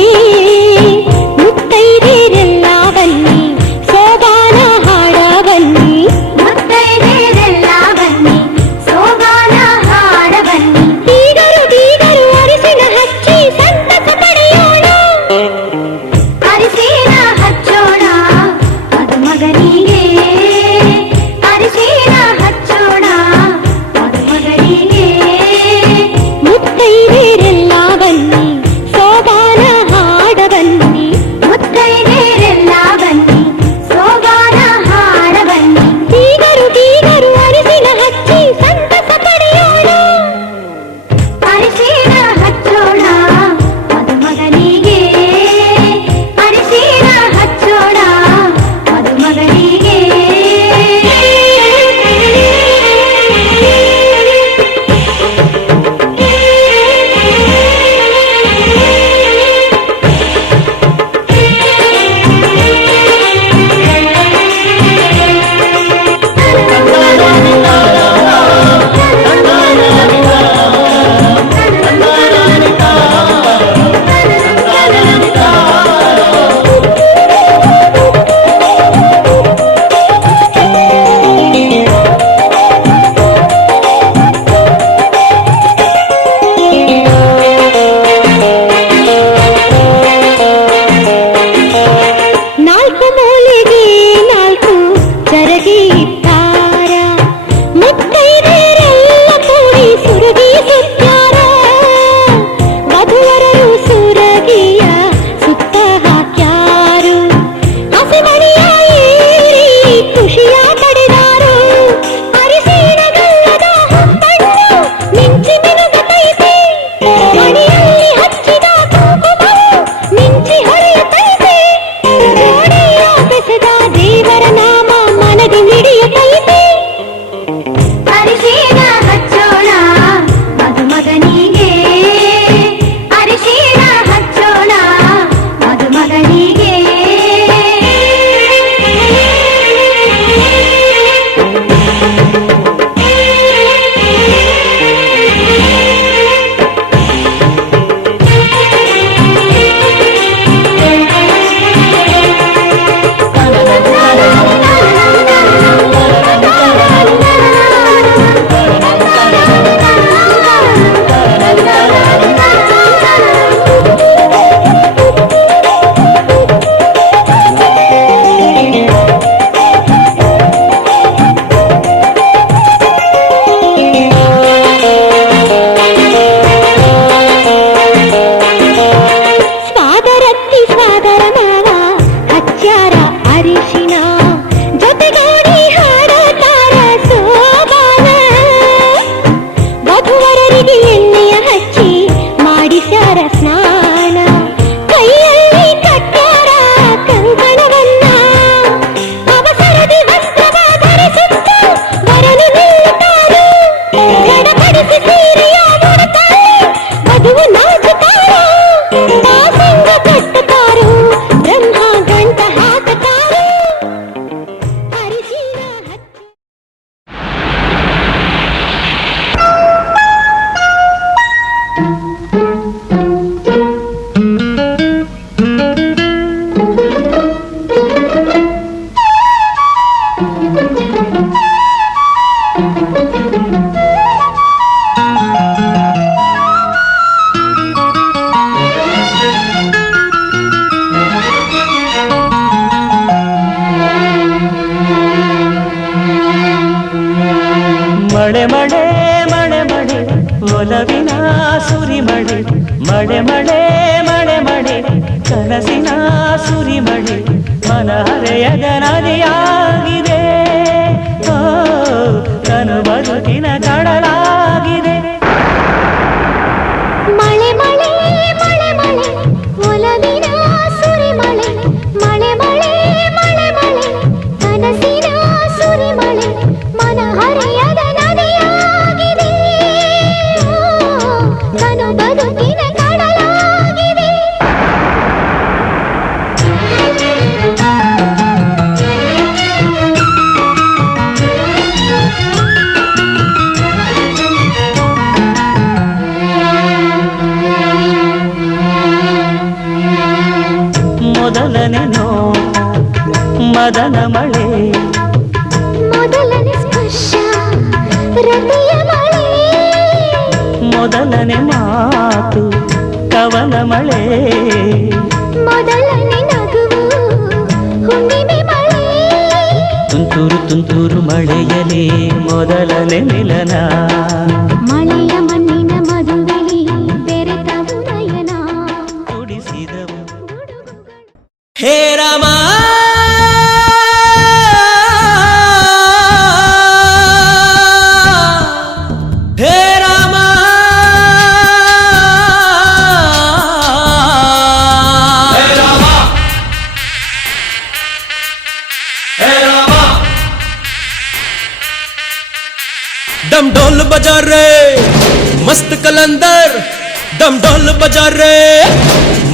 ಮುತ್ತೈದೆರೆಲ್ಲ ಬನ್ನಿ, ಸೋಬಾನ ಹಾಡ ಬನ್ನಿ. ಮುತ್ತೈದೆರೆಲ್ಲ ಬನ್ನಿ, ಸೋಬಾನ ಹಾಡ ಬನ್ನಿ. ಬೀಗರು ಬೀಗರು ಅರಿಶಿನ ಹಚ್ಚಿ ಸಂತಸ ಪಡೆಯೋಣ. ಅರಿಶಿನ ಹಚ್ಚೋಣ ಮದುಮಗನಿಗೆ, ಅರಿಶಿನ ಹಚ್ಚೋಣ ಮದುಮಗನಿಗೆ. ಮಳೆ ಮಳೆ ಮಳೆ ಮಳೆ ಒಲವಿನ ಸುರಿಮಳೆ ಮಳೆ ಮಳೆ ಮಳೆ ಮಳೆ ಕನಸಿನ ಸುರಿಮಳೆ ಮನಹರೆಯದ ನದಿಯಾಗಿದೆ ಓ ತನು ಬದುಕಿನ ಕಡಲಾಗಿದೆ ಮಳೆ ಮಳೆ ಮಳೆ ಮಳೆ ಒಲವಿನ ಸುರಿಮಳೆ ಮಳೆ ಮಳೆ ಮಳೆ ಮಳೆ ಕನಸಿನ ಸುರಿಮಳೆ ಮನಹರೆಯದ ನದಿಯಾಗಿದೆ ತನು ಬದುಕಿನ ಕಡಲಾಗಿದೆ ಮೊದಲನೆ ಮದನ ಮಳೆ ಮೊದಲನೇ ಸ್ಪರ್ಶ ರತಿಯ ಮಳೆ ಮೊದಲನೆ ಮಾತು ಕವನ ಮಳೆ ಮೊದಲನೇ ನಗುವು ಹುಣ್ಣಿಮೆ ಮಳೆ ತುಂತುರು ತುಂತುರು ಮಳೆಯಲಿ ಮೊದಲನೆ ಮಿಲನ ಮಳೆಯ ಮಣ್ಣಿನ ಮದುವೆಲಿ ಬೆರೆತವು ನಯನ ಕುಡಿಸಿದವು ಹೇ ರಾಮ ಹೇ ರಾಮ ಹೇ ರಾಮ ಹೇ ರಾಮ डम ढोल बजा रे मस्त कलंदर डम ढोल बजा रे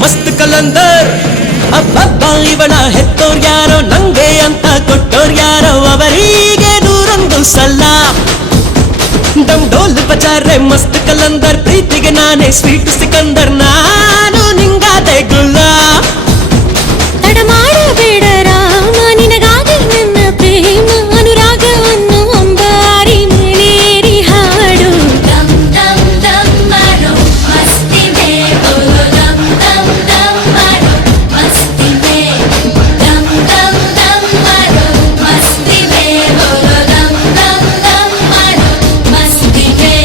मस्त कलंदर ಅಬ್ಬಬ್ಬ ಇವನ ಹೆತ್ತೋರ್ಯಾರೋ ನಂಗೆ ಅಂತ ಕೊಟ್ಟೋರ್ಯಾರೋ ಅವರಿಗೆ ನೂರೊಂದು ಸಲ ಡಮ್ ಡೋಲ್ ಬಜಾರೆ ಮಸ್ತ್ ಕಲಂದರ್ ಪ್ರೀತಿಗೆ ನಾನೇ ಸ್ವೀಟ್ ಸಿಕಂದರ್ ನಾನು ನಿಂಗಾದೆ ಗುಲ್ಲ ತಡ ಮಾಡಬೇಡ ರಾಮ ನಿನಗಾಗಿ ನನ್ನ ಪ್ರೇಮ ಅನುರಾಗವನ್ನು ಅಂಬಾರಿ ಮೇಲೇರಿ ಹಾಡು dum dum dum maro masti me bolo dum dum dum maro masti me dum dum dum maro masti me bolo dum dum dum maro masti me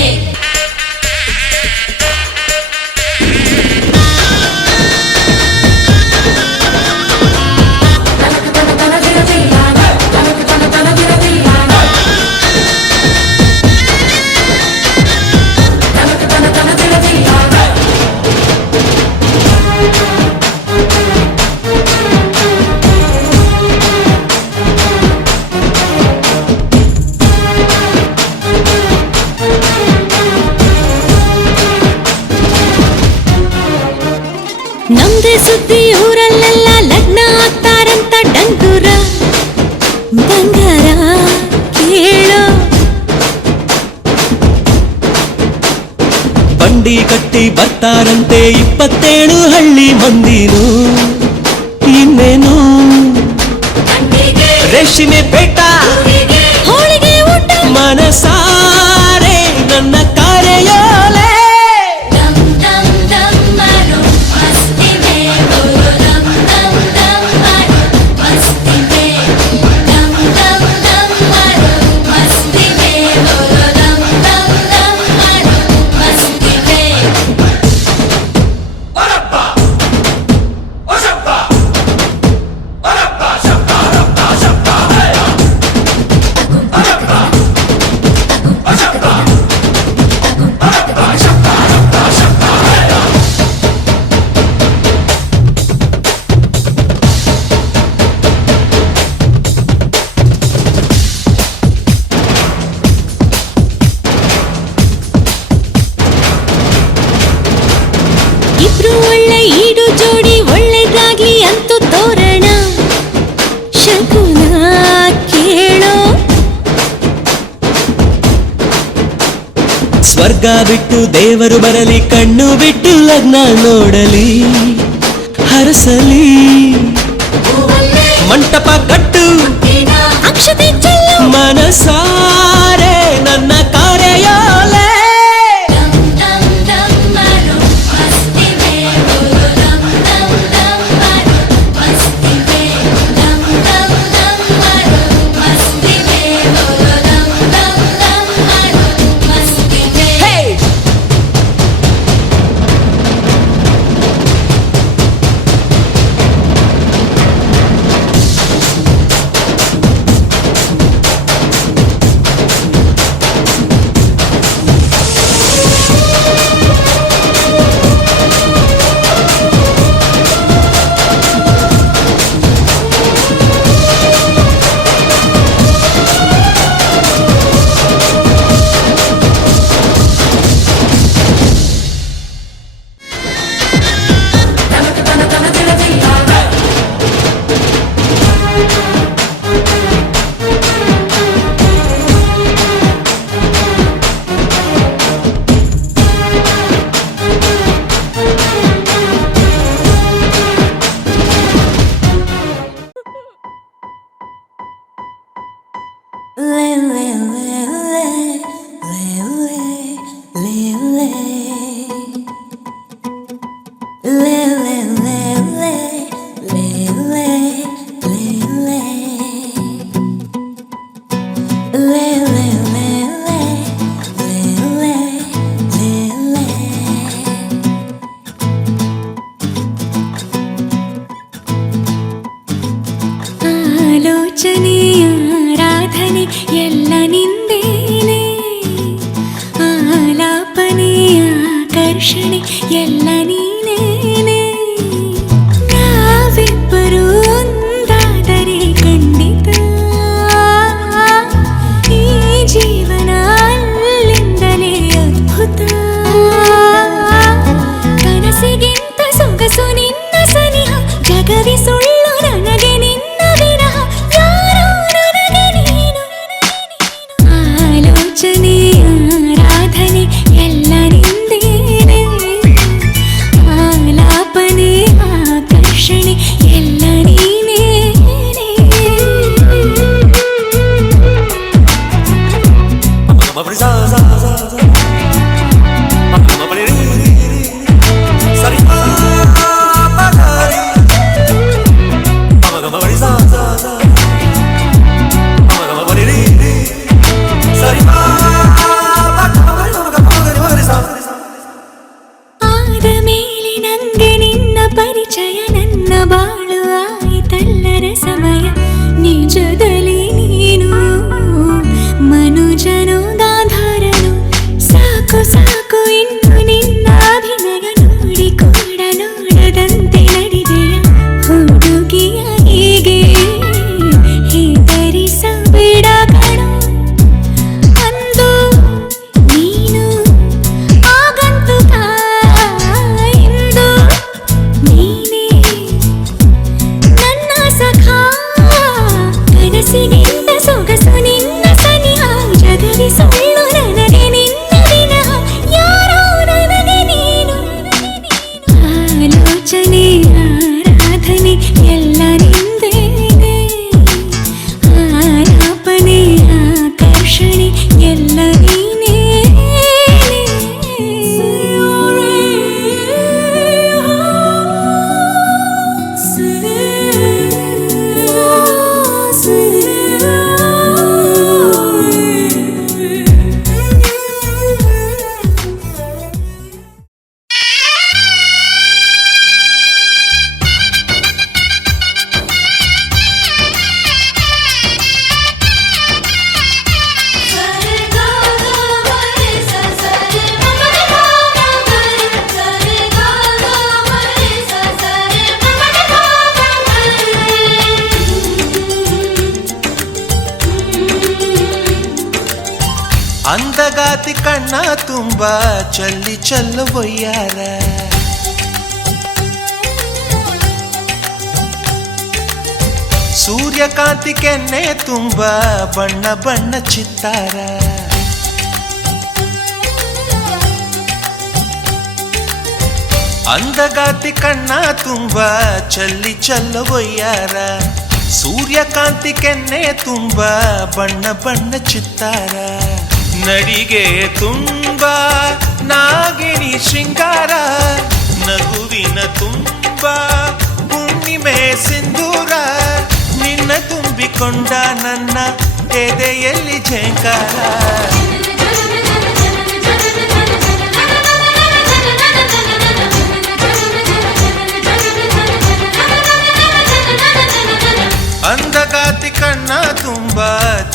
ನಮ್ದೇ ಸುದ್ದಿ ಊರಲ್ಲೆಲ್ಲ ಲಗ್ನ ಆಗ್ತಾರಂತ ಡಂಗುರ ಬಂಗಾರ ಕೇಳೋ ಬಂಡಿ ಕಟ್ಟಿ ಬರ್ತಾರಂತೆ 27 ಹಳ್ಳಿ ಮಂದಿನು ಇನ್ನೇನು ರೇಷ್ಮೆ ಪೇಟ ಹೋಳಿಗೆ ಊಟ ಮನಸಾರೆ ನನ್ನ ಕರೆಯೋಲೆ dum dum dum maro masti me bolo dum dum dum maro masti me dum dum dum maro masti me bolo dum dum dum maro masti me ಇಬ್ರು ಒಳ್ಳೆ ಈಡು ಜೋಡಿ ಒಳ್ಳೆದಾಗ್ಲಿ ಅಂತೂ ತೋರಣ ಶಕುನ ಕೇಳೋ ಸ್ವರ್ಗ ಬಿಟ್ಟು ದೇವರು ಬರಲಿ ಕಣ್ಣು ಬಿಟ್ಟು ಲಗ್ನ ನೋಡಲಿ ಹರಸಲಿ ಮಂಟಪ ಕಟ್ಟು ಅಕ್ಷತೆ ಚೆಲ್ಲು ಮನಸಾರೆ ನನ್ನ ಕರೆಯೋಲೆ dum dum dum maro masti me bolo dum dum dum maro masti me dum dum dum maro masti me bolo dum dum dum maro ಆಲೋಚನೆಯ ಆರಾಧನೆ ಎಲ್ಲ ನಿಂದೇನೆ, ಆಲಾಪನೆಯ ಆಕರ್ಷಣೆ ಎಲ್ಲ ನೀನೇನೆ. ನಾವಿಬ್ಬರು ಒಂದಾದರೆ ಖಂಡಿತ ಈ ಜೀವನ ಅಲ್ಲಿಂದಲೇ ಅದ್ಭುತ. ಕನಸಿಗಿಂತ ಸೊಗಸು ನಿನ್ನ ಸನಿಹ, ಜಗವಿ ಸುಳ್ಳು ನನಗೆ ನಿನ್ನ ವಿನಃ, ಯಾರೋ ನನಗೆ ನೀನು. ಆಲೋಚನೆ ಆರಾಧನೆ ಎಲ್ಲ ನಿಂದೇನೆ, ಆಲಾಪನೆ ಆಕರ್ಷಣೆ ಎಲ್ಲ ನೀನೇನೆ. ಆದ ಮೇಲೆ ನಂಗೆ ನಿನ್ನ ಪರಿಚಯ, ನನ್ನ ಬಾಳು ಆಯಿತಲ್ಲರ ಸಮಯ. ನಿಜದಲ್ಲಿ ನೀನು ಮನುಜನೋ ಗಾಂಧಾರನು, ಸಾಕು ಸಾಕು ಇನ್ನು ನಿನ್ನ ಅಭಿನಯ. ನೋಡಿ ಕೂಡ ನೋಡದಂತೆ ನಡೆದೆಯ ಹುಡುಗಿಯ ಹೀಗೆ ಹೆದರಿಸಬೇಡ ಕಣೋ. ಅಂದು ನೀನು ಆಗಂತುಕ, ಇಂದು ನೀನೇ ನನ್ನ ಸಖ. ಕನಸಿಗಿಂತ ಸೊಗಸು ನಿನ್ನ ಸನಿಹ, ಜಗವಿ ಸುಳ್ಳು ನನಗೆ ನಿನ್ನ ವಿನಃ, ಯಾರೋ ನನಗೆ ನೀನು. ಆಲೋಚನೆ ಆರಾಧನೆ ಎಲ್ಲ ನಿಂದೇನೆ, ಆಲಾಪನೆ ಆಕರ್ಷಣೆ ಎಲ್ಲ ನೀನೇನೆ. ಅಂದಗಾತಿ ಕಣ್ಣ ತುಂಬ ಚಲ್ಲಿ ಚೆಲ್ಲುವಯ್ಯಾರ, ಸೂರ್ಯಕಾಂತಿ ಕೆನ್ನೆ ತುಂಬ ಬಣ್ಣ ಬಣ್ಣ ಚಿತ್ತಾರ. ಅಂದಗಾತಿ ಕಣ್ಣ ತುಂಬ ಚಲ್ಲಿ ಚೆಲ್ಲುವಯ್ಯಾರ, ಸೂರ್ಯಕಾಂತಿ ಕೆನ್ನೆ ತುಂಬ ಬಣ್ಣ ಬಣ್ಣ ಚಿತ್ತಾರ. ನಡಿಗೆ ತುಂಬ ನಾಗಿಣಿ ಶೃಂಗಾರ, ನಗುವಿನ ತುಂಬ ಹುಣ್ಣಿಮೆ ಸಿಂಧೂರ. ನಿನ್ನ ತುಂಬಿಕೊಂಡ ನನ್ನ ಎದೆಯಲ್ಲಿ ಝೇಂಕಾರ. ಅಂದಗಾತಿ ಕಣ್ಣ ತುಂಬ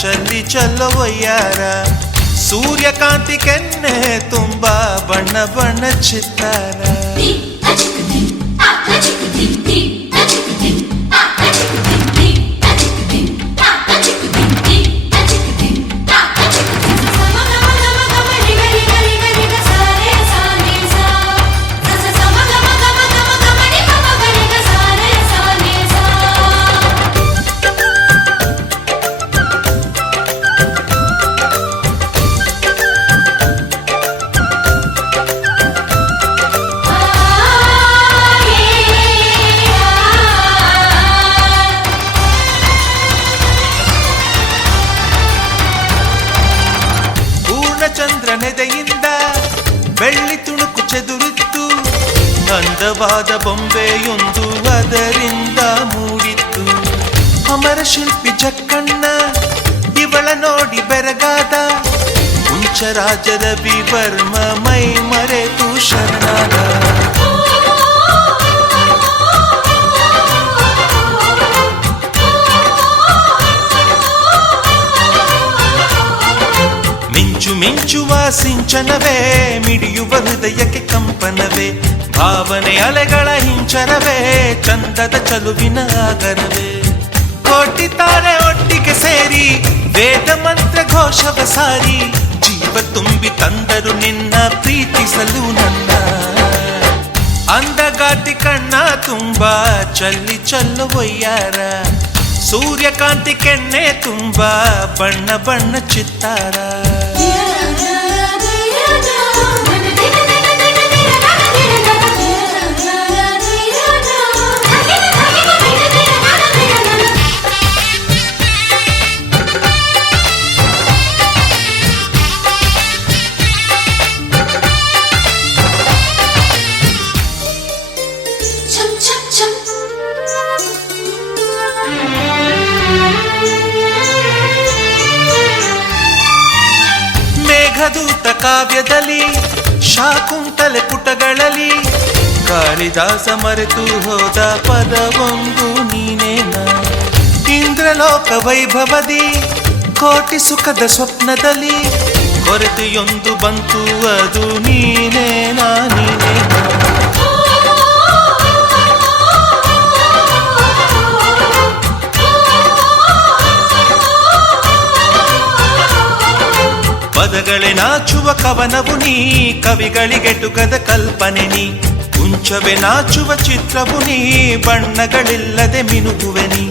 ಚಲ್ಲಿ ಚೆಲ್ಲುವಯ್ಯಾರ, ಸೂರ್ಯಕಾಂತಿ ಕೆನ್ನೆ ತುಂಬ ಬಣ್ಣ ಬಣ್ಣ ಚಿತ್ತಾರ. ಆ ಅಂದವಾದ ಬೊಂಬೆಯೊಂದು ಅದರಿಂದ ಮೂಡಿತ್ತು. ಅಮರ ಶಿಲ್ಪಿ ಜಕ್ಕಣ್ಣ ಇವಳ ನೋಡಿ ಬೆರಗಾದ. ಕುಂಚರಾಜದ ಬಿವರ್ಮ ಮೈ ಮರೆತು ಶರಣಾದ. ಮಿಂಚು ಮಿಂಚುವ ಸಿಂಚನವೇ, ಮಿಡಿಯುವ ಹೃದಯಕ್ಕೆ ಕಂಪನವೇ, ಭಾವನೆ ಅಲೆಗಳ ಹಿಂಚರವೇ, ಚಂದದ ಚಲುವಿನ ಆಗರವೇ. ಕೋಟಿ ತಾರೆ ಒಟ್ಟಿಗೆ ಸೇರಿ ವೇದ ಮಂತ್ರ ಘೋಷವ ಸಾರಿ, ಜೀವ ತುಂಬಿ ತಂದರು ನಿನ್ನ ಪ್ರೀತಿಸಲು ನನ್ನ. ಅಂದಗಾತಿ ಕಣ್ಣ ತುಂಬ ಚಲ್ಲಿ ಚಲ್ಲುವಯ್ಯಾರ, ಸೂರ್ಯಕಾಂತಿ ಕೆನ್ನೆ ತುಂಬ ಬಣ್ಣ ಬಣ್ಣ ಚಿತ್ತಾರ. ಮೇಘದೂತ ಕಾವ್ಯದಲ್ಲಿ ಶಾಕುಂತಲೆ ಪುಟಗಳಲ್ಲಿ ಕಾಳಿದಾಸ ಮರೆತು ಹೋದ ಪದವೊಂದು ನೀನೇನ. ಇಂದ್ರಲೋಕ ವೈಭವದಿ ಕೋಟಿ ಸುಖದ ಸ್ವಪ್ನದಲ್ಲಿ ಕೊರತೆಯೊಂದು ಬಂತು ಅದು ನೀನೇನಾ ನೀನೇನಾ. ಪದಗಳೇ ನಾಚುವ ಕವನವು ನೀ, ಕವಿಗಳಿಗೆಟುಕದ ಕಲ್ಪನೆ ನೀ. ಕುಂಚವೇ ನಾಚುವ ಚಿತ್ರವು ನೀ, ಬಣ್ಣಗಳಿಲ್ಲದೆ ಮಿನುಗುವೆ ನೀ.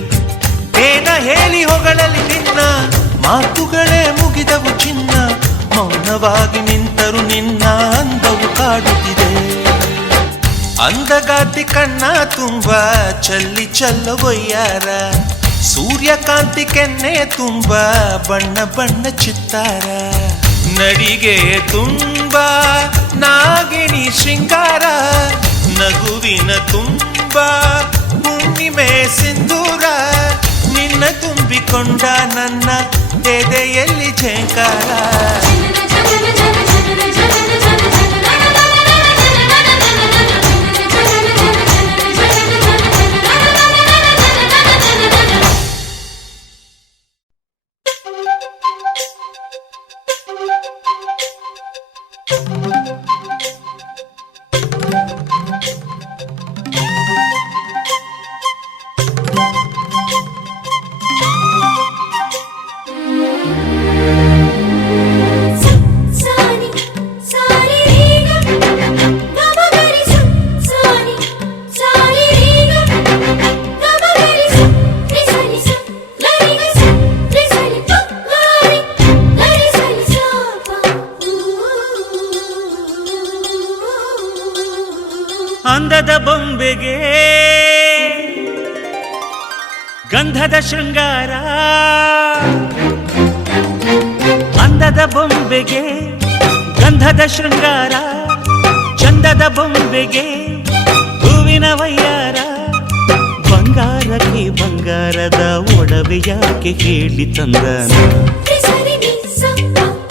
ಏನ ಹೇಳಿ ಹೊಗಳಲಿ ನಿನ್ನ, ಮಾತುಗಳೇ ಮುಗಿದವು ಚಿನ್ನ. ಮೌನವಾಗಿ ನಿಂತರು ನಿನ್ನ ಅಂದವು ಕಾಡುತ್ತಿದೆ. ಅಂದಗಾತಿ ಕಣ್ಣ ತುಂಬ ಚಲ್ಲಿ ಚಲ್ಲವೊಯ್ಯಾರ, ಸೂರ್ಯಕಾಂತಿ ಕೆನ್ನೆ ತುಂಬ ಬಣ್ಣ ಬಣ್ಣ ಚಿತ್ತಾರ. ನಡಿಗೆ ತುಂಬ ನಾಗಿಣಿ ಶೃಂಗಾರ, ನಗುವಿನ ತುಂಬ ಹುಣ್ಣಿಮೆ ಸಿಂಧೂರ. ನಿನ್ನ ತುಂಬಿಕೊಂಡ ನನ್ನ ಎದೆಯಲ್ಲಿ ಝೇಂಕಾರ. ಅಂದದ ಬೊಂಬೆಗೆ ಗಂಧದ ಶೃಂಗಾರ, ಅಂದದ ಬೊಂಬೆಗೆ ಗಂಧದ ಶೃಂಗಾರ, ಚಂದದ ಬೊಂಬೆಗೆ ಹೂವಿನ ವಯ್ಯಾರ. ಬಂಗಾರಕ್ಕೆ ಬಂಗಾರದ ಒಡವೆ ಯಾಕೆ ಹೇಳಿ ತಂದನ,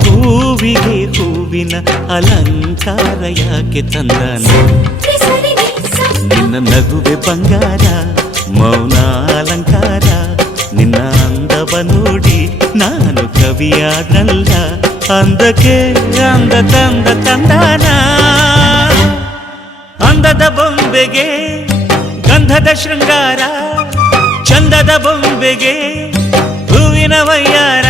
ಹೂವಿಗೆ ಹೂವಿನ ಅಲಂಕಾರ ಯಾಕೆ ತಂದನ. ನಿನ್ನ ನಗುವೆ ಬಂಗಾರ, ಮೌನ ಅಲಂಕಾರ, ನಿನ್ನ ಅಂದವ ನೋಡಿ ನಾನು ಕವಿಯಾದಲ್ಲ. ಅಂದಕ್ಕೆ ಅಂದ ತಂದ ತಂದಾನ, ಅಂದದ ಬೊಂಬೆಗೆ ಗಂಧದ ಶೃಂಗಾರ, ಚಂದದ ಬೊಂಬೆಗೆ ಹೂವಿನ ವಯ್ಯಾರ.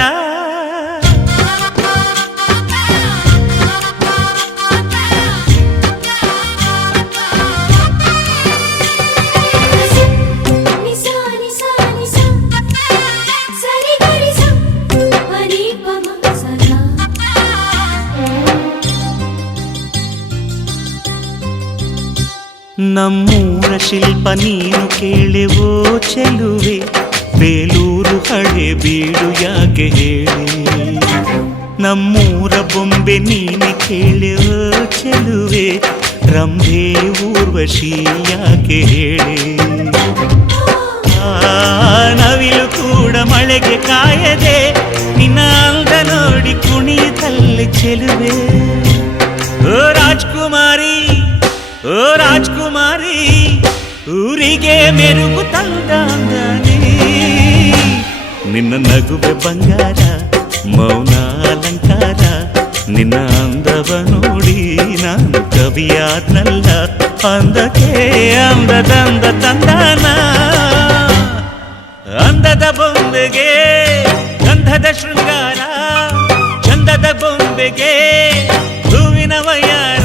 ನಮ್ಮೂರ ಶಿಲ್ಪ ನೀನು ಕೇಳೆವೋ ಚೆಲುವೆ, ಬೇಲೂರು ಹಳೆ ಬೀಡು ಯಾಕೆ ಹೇಳಿ. ನಮ್ಮೂರ ಬೊಂಬೆ ನೀನು ಕೇಳೆವೋ ಚೆಲುವೆ, ರಂಭೆ ಊರ್ವಶಿ ಯಾಕೆ ಹೇಳಿ ನವಿಲು ಕೂಡ ಮಳೆಗೆ ಕಾಯದೆ ನಿನ್ನ ಅಂದ ನೋಡಿ ಕುಣಿತಲ್ಲಿ ಚೆಲುವೆ ಓ ರಾಜ್ಕುಮಾರಿ ಓ ರಾಜ್ಕುಮಾರಿ ಊರಿಗೆ ಮೆರುಗು ತಂದಾನೆ ನಿನ್ನ ನಗುವೆ ಬಂಗಾರ ಮೌನ ಅಲಂಕಾರ ನಿನ್ನ ಅಂದವ ನೋಡಿ ನಾನು ಕವಿಯಾದ್ನಲ್ಲ ಅಂದಕ್ಕೆ ಅಂದದಂದ ತಂದಾನ ಅಂದದ ಬೊಂಬೆಗೆ ಗಂಧದ ಶೃಂಗಾರ ಚಂದದ ಬೊಂಬೆಗೆ ಹೂವಿನ ವಯ್ಯಾರ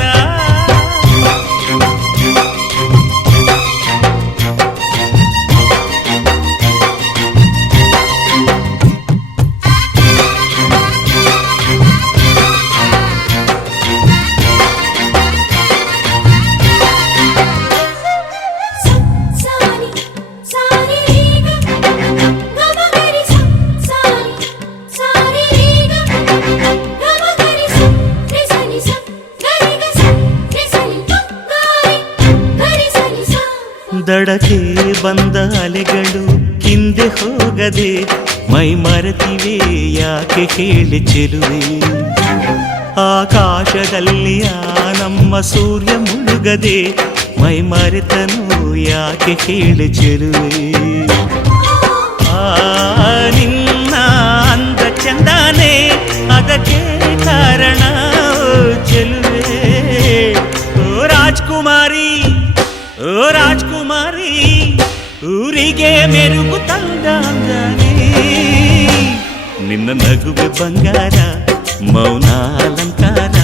ದಡಕ್ಕೆ ಬಂದ ಅಲೆಗಳು ಹಿಂದೆ ಹೋಗದೆ ಮೈ ಮರೆತಿವೆ ಯಾಕೆ ಕೇಳಿ ಚೆಲುವೆ ಆಕಾಶದಲ್ಲಿ ನಮ್ಮ ಸೂರ್ಯ ಮುಳುಗದೆ ಮೈ ಮರೆತನು ಯಾಕೆ ಕೇಳಿ ಚೆಲುವೆ ನಿನ್ನ ಅಂದ ಚಂದಾನೆ ಅದಕ್ಕೆ ಕಾರಣ ಚೆಲುವೆ ಓ ರಾಜ್ಕುಮಾರಿ ಓ ರಾಜ್ಕುಮಾರಿ ಊರಿಗೆ ಮೆರುಗು ತಂದಾನೆ ನಿನ್ನ ನಗುವೆ ಬಂಗಾರ ಮೌನ ಅಲಂಕಾರ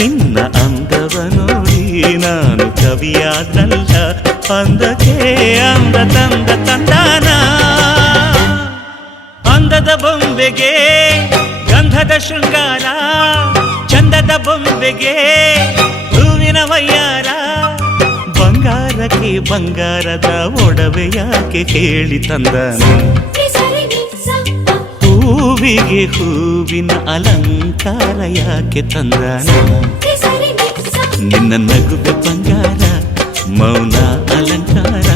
ನಿನ್ನ ಅಂದವ ನೋಡಿ ನಾನು ಕವಿಯಾದಲ್ಲ ಅಂದಕ್ಕೆ ಅಂದ ತಂದ ತಂದಾನ ಅಂದದ ಬೊಂಬೆಗೆ ಗಂಧದ ಶೃಂಗಾರ ಚಂದದ ಬೊಂಬೆಗೆ ಹೂವಿನ ವಯ್ಯಾರ ಬಂಗಾರಕ್ಕೆ ಬಂಗಾರದ ಒಡವೆ ಯಾಕೆ ಕೇಳಿ ತಂದನ ಹೂವಿಗೆ ಹೂವಿನ ಅಲಂಕಾರ ಯಾಕೆ ತಂದನ ನಿನ್ನ ನಗುವೆ ಬಂಗಾರ ಮೌನ ಅಲಂಕಾರ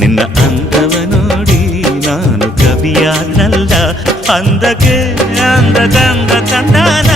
ನಿನ್ನ ಅಂದವ ನೋಡಿ ನಾನು ಕವಿಯಾನಲ್ಲ ಅಂದಕ್ಕೆ ಅಂದದಂದ ತಂದಾನ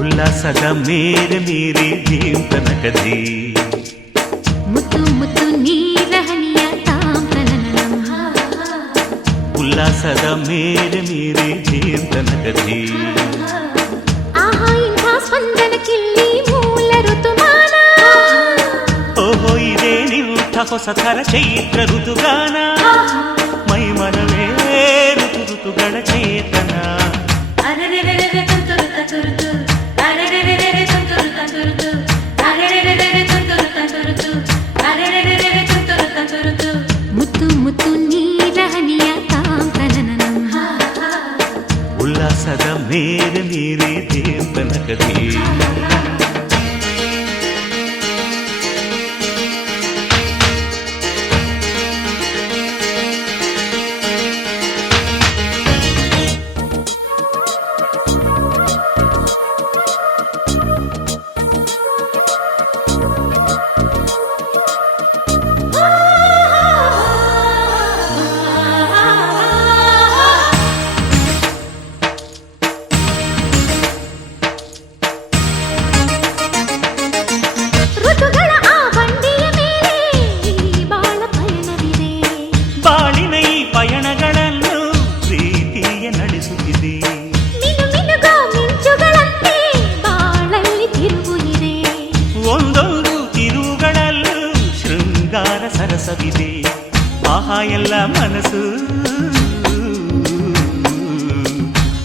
ಉಲ್ಲಾಸದ ಮೇರೆ ಮೀರಿ ಜೀವನಕದಿ ಮುತ್ತು ಮುತ್ತು ನೀರ ಹನಿಯ ತಾಂತನನಂ ಉಲ್ಲಾಸದ ಮೇರೆ ಮೀರಿ ಜೀವನಕದಿ ಆಹಾ ಇಂಥ ಸ್ಪಂದನಕ್ಕಿಲ್ಲಿ ಮೂಲ ಋತುಮಾನ ಓಹೋ ಇದೇ ನಿಂಥ ಹೊಸ ಥರ ಚೈತ್ರ ಋತುಗಾನ ಮೈ ಮನವೇ ಋತು ಋತುಗಳ ಚೇತನ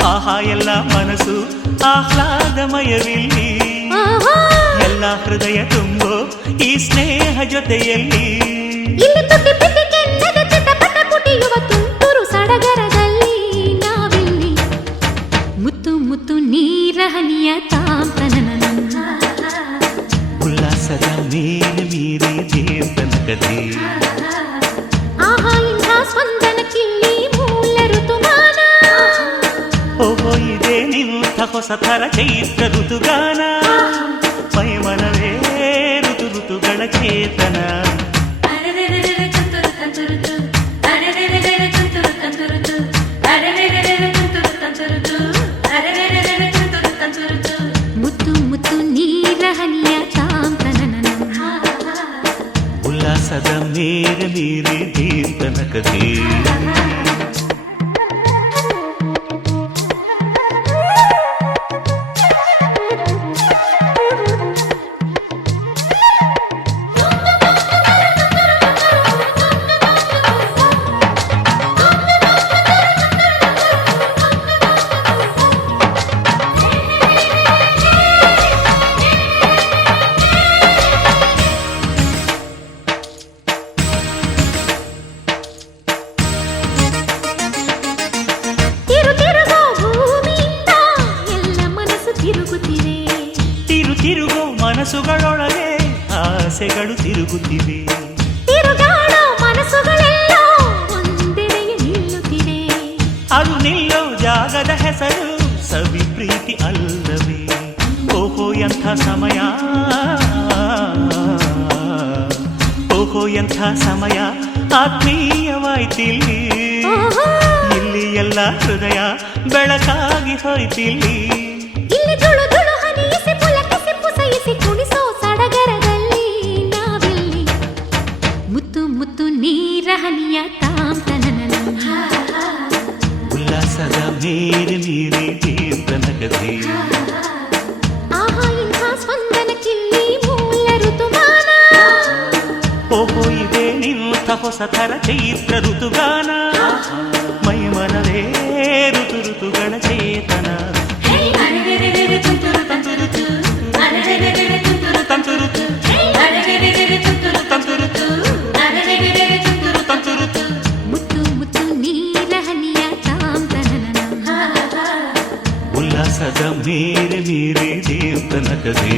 ಆಹಾ ಎಲ್ಲ ಮನಸ್ಸು ಆಹ್ಲಾದಮಯವಿಲ್ಲಿ ಆಹಾ ಎಲ್ಲ ಹೃದಯ ತುಂಬೋ ಈ ಸ್ನೇಹ ಜೊತೆಯಲ್ಲಿ ಇಲ್ಲಿ ತುಟಿ ಪಿಟಿ ಕೆನ್ನದ ಚಿಟಪಟ ಪುಟಿಯುವ ತುಂತುರು ಸಡಗರದಲ್ಲಿ ನಾವಿಲ್ಲಿ ಮುತ್ತು ಮುತ್ತು ನೀರ ಹನಿಯ ತಾಂತನನ ಉಲ್ಲಾಸದ ಮೇಲೆ ಮೀರಿ ದೇವತನಕತೆ ಆಹಾ ಇಂಥ ಸ್ಪಂದನಕ್ಕಿಲ್ಲಿ ಮೂಲ ಋತುಮಾನ ಓಹೋ ಇದೇ ನಿಂತ ಹೊಸ ಥರ ಚೈತ್ರ ಋತುಗಾನ ಮೈಮನವೇ ಋತು ಋತುಗಳ ಚೇತನ ಮುತ್ತು ಮುತ್ತು ನೀರ ಹನಿಯ ತಾಂತನನ ಉಲ್ಲಾಸದ ಮೇರೆ ಮೀರಿ ದೇವತನಕತೆ ತಿರುಗೋ ಭೂಮಿಯಿಂದ ಎಲ್ಲ ಮನಸ್ಸು ತಿರುಗುತ್ತಿದೆ ತಿರುಗೋ ಮನಸ್ಸುಗಳೊಳಗೆ ಆಸೆಗಳು ತಿರುಗುತ್ತಿವೆ ತಿರುಗಾಡೋ ಮನಸ್ಸುಗಳೆಲ್ಲ ಒಂದೆಡೆಗೆ ನಿಲ್ಲುತ್ತಿದೆ ಅದು ನಿಲ್ಲೋ ಜಾಗದ ಹೆಸರು ಸವಿ ಪ್ರೀತಿ ಅಲ್ಲವೇ ಓಹೋ ಎಂಥ ಸಮಯ ಓಹೋ ಎಂಥ ಸಮಯ ಆತ್ಮೀಯವಾಯ್ತಿಲ್ಲಿ ಆಹಾ ಇಲ್ಲಿ ಎಲ್ಲ ಹೃದಯ ಬೆಳಕಾಗಿ ಹೋಯ್ತಿಲ್ಲಿ ಇಲ್ಲಿ ತುಳು ತುಳು ಹನಿಯಿಸಿ ಪುಲಕಿಸಿ ಪುಸಯಿಸಿ ಕುಣಿಸೋ ಸಡಗರದಲ್ಲಿ ನಾವಿಲ್ಲಿ ಮುತ್ತು ಮುತ್ತು ನೀರ ಹನಿಯ ತಾಂತನನ ಉಲ್ಲಾಸದ ಮೇರೆ ಮೀರಿ ದೇವತನಕತೆ ಆಹಾ ಇಂಥ ಸ್ಪಂದನಕ್ಕಿಲ್ಲಿ ಮೂಲ ಋತುಮಾನ ಓಹೋ ಇದೇ ನಿಂತ ಹೊಸ ಥರ ಚೈತ್ರ ಋತುಗಾನ ಮೈಮನವೇ ಋತು ಋತುಗಳ ಚೇತನ ಮುತ್ತು ಮುತ್ತು ನೀರ ಹನಿಯ ತಾಂತನನ ಉಲ್ಲಾಸದ ಮೇರೆ ಮೀರಿ ದೇವತನಕತೆ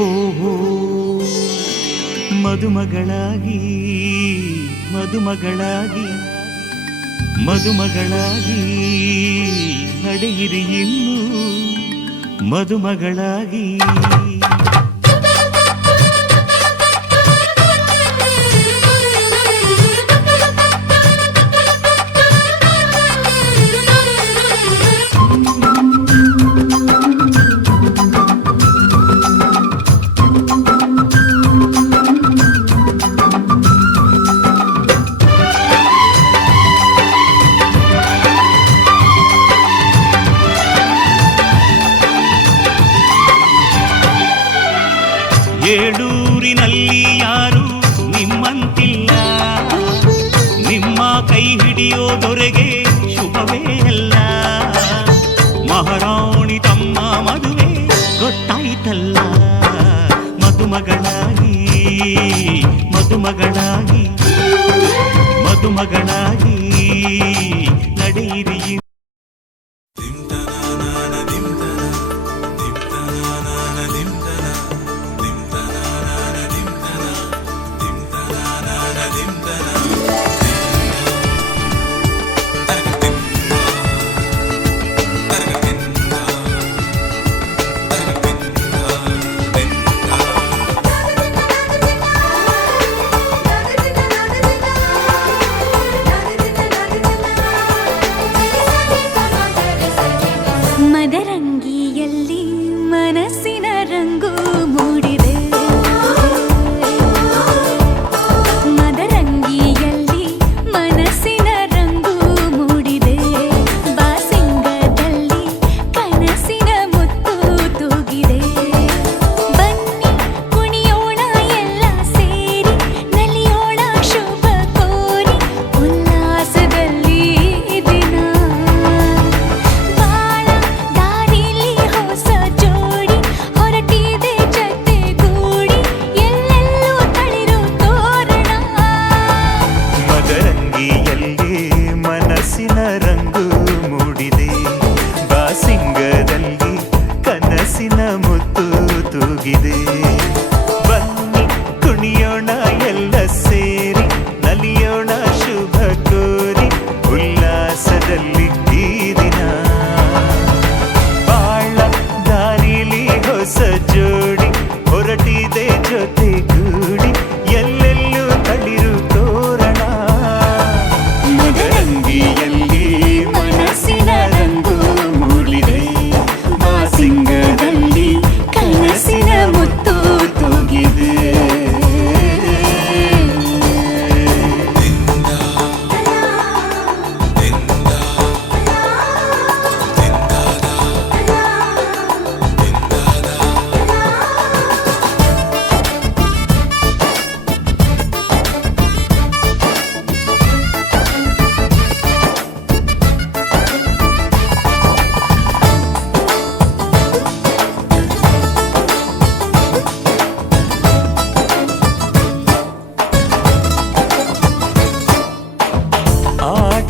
ಓಹೋ ಮದುಮಗಳಾಗಿ ಮದುಮಗಳಾಗಿ ಮದುಮಗಳಾಗಿ ನಡೆಯಿರಿ ಇನ್ನು ಮದುಮಗಳಾಗಿ ಏಳೂರಿನಲ್ಲಿ ಯಾರು ನಿಮ್ಮಂತಿಲ್ಲ ನಿಮ್ಮ ಕೈ ಹಿಡಿಯೋದೊರೆಗೆ ಶುಭವೇ ಅಲ್ಲ ಮಹಾರಾಣಿ ತಮ್ಮ ಮದುವೆ ಗೊತ್ತಾಯ್ತಲ್ಲ ಮದುಮಗಳಾಗಿ ಮದುಮಗಳಾಗಿ ಮದುಮಗಳಾಗಿ ನಡೆಯಿರಿ Da da da da da da da da da da da da da da da da da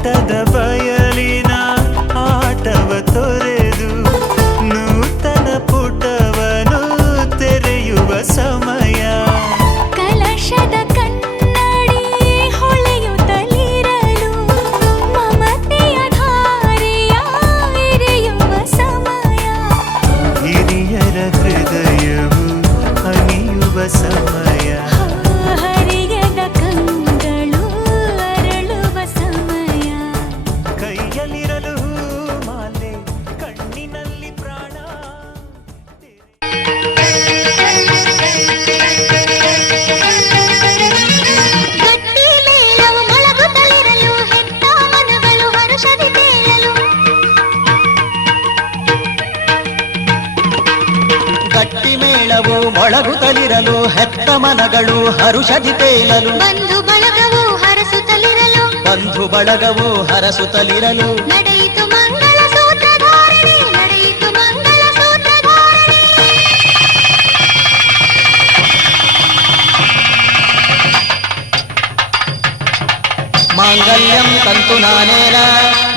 ನೋಟದ ಬಯಲಿನ ಆಟವ ತೊರೆದು ನೂತನ ಪುಟವನು ತೆರೆಯುವ ಸಮಯ. ಕಲಶದ ಕನ್ನಡಿ ಹೊಳೆಯುತ್ತಲಿರಲು ಮಮತೆಯ ಧಾರೆಯ ಎರೆಯುವ ಸಮಯ. ಹಿರಿಯರ ಹೃದಯವು ಅನಿಯುವ ಸಮಯ. ಹರಿಯದ ಕಂಗಳು ಅರಳುವ ಸಮಯ. ಕೈಯಲ್ಲಿರಲು ಮಾಲೆ ಕಣ್ಣಿನಲ್ಲಿ ಪ್ರಾಣ. ಗಟ್ಟಿ ಮೇಳವು ಮೊಳಗುತ್ತಲಿರಲು ಹೆತ್ತ ಮನಗಳು ಹರುಷದಿ ತೇಲಲು. ಗಟ್ಟಿ ಮೇಳವು ಮೊಳಗುತ್ತಲಿರಲು ಹೆತ್ತ ಮನಗಳು ಹರುಷದಿ ತೇಲಲು. ಬಂಧು ಬಳಗವು ಹರಸುತ್ತಲಿರಲು ಬಂಧು ಬಳಗವು ಹರಸುತ್ತಲಿರಲು. ನಡೆಯಿತು ಮಂಗಳ ಸೂತ್ರಧಾರಣೆ, ನಡೆಯಿತು ಮಂಗಳ ಸೂತ್ರಧಾರಣೆ. ಮಾಂಗಲ್ಯಂ ತಂತು ನಾನೇನ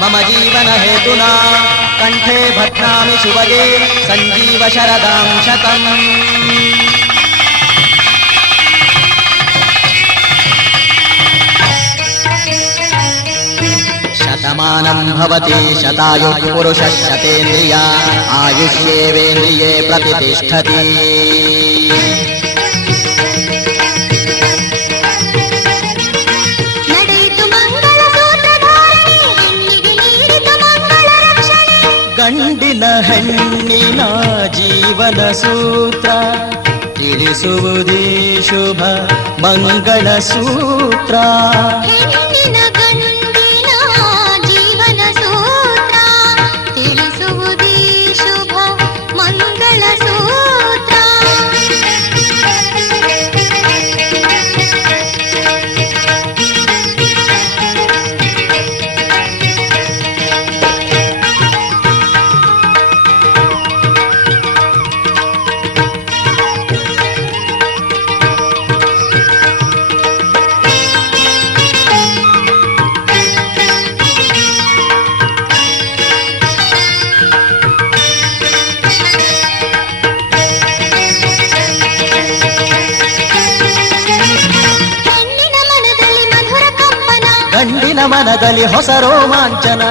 ಮಮ ಜೀವನ ಹೇತುನಾ ಕಂಠೆ ಭದ್ನಾಮಿ ಶುಭಗೆ ಸಂಜೀವ ಶರದಾಂ ಶತಂ. ಶತಮಾನಂ ಭವತಿ ಶತಾಯುಃ ಪುರುಷಃ ಶತೇಂದ್ರಿಯ ಆಯುಷ್ಯೇವೇಂದ್ರಿಯೇ ಪ್ರತಿಷ್ಠತಿ. ನಡೆಯಿತು ಮಂಗಳ ಸೂತ್ರಧಾರಣೆ, ಹೆಣ್ಣಿಗೆ ನೀಡಿತು ಮಂಗಳ ರಕ್ಷಣೆ. ಗಂಡಿನ ಹೆಣ್ಣಿನ ಜೀವನ ಸೂತ್ರ ತಿಳಿಸುವುದೇ ಶುಭ ಮಂಗಳ ಸೂತ್ರ. ಹೆಣ್ಣಿನ ಗಂಡಿನ ಜೀವನ ಸೂತ್ರ ತಿಳಿಸುವುದೇ ಶುಭ ಮಂಗಳ ಸೂತ್ರ. ಹೆಣ್ಣಿನ ಮನದಲ್ಲಿ ಮಧುರ ಕಂಪನ, ಗಂಡಿನ ಮನದಲ್ಲಿ ಹೊಸ ರೋಮಾಂಚನ.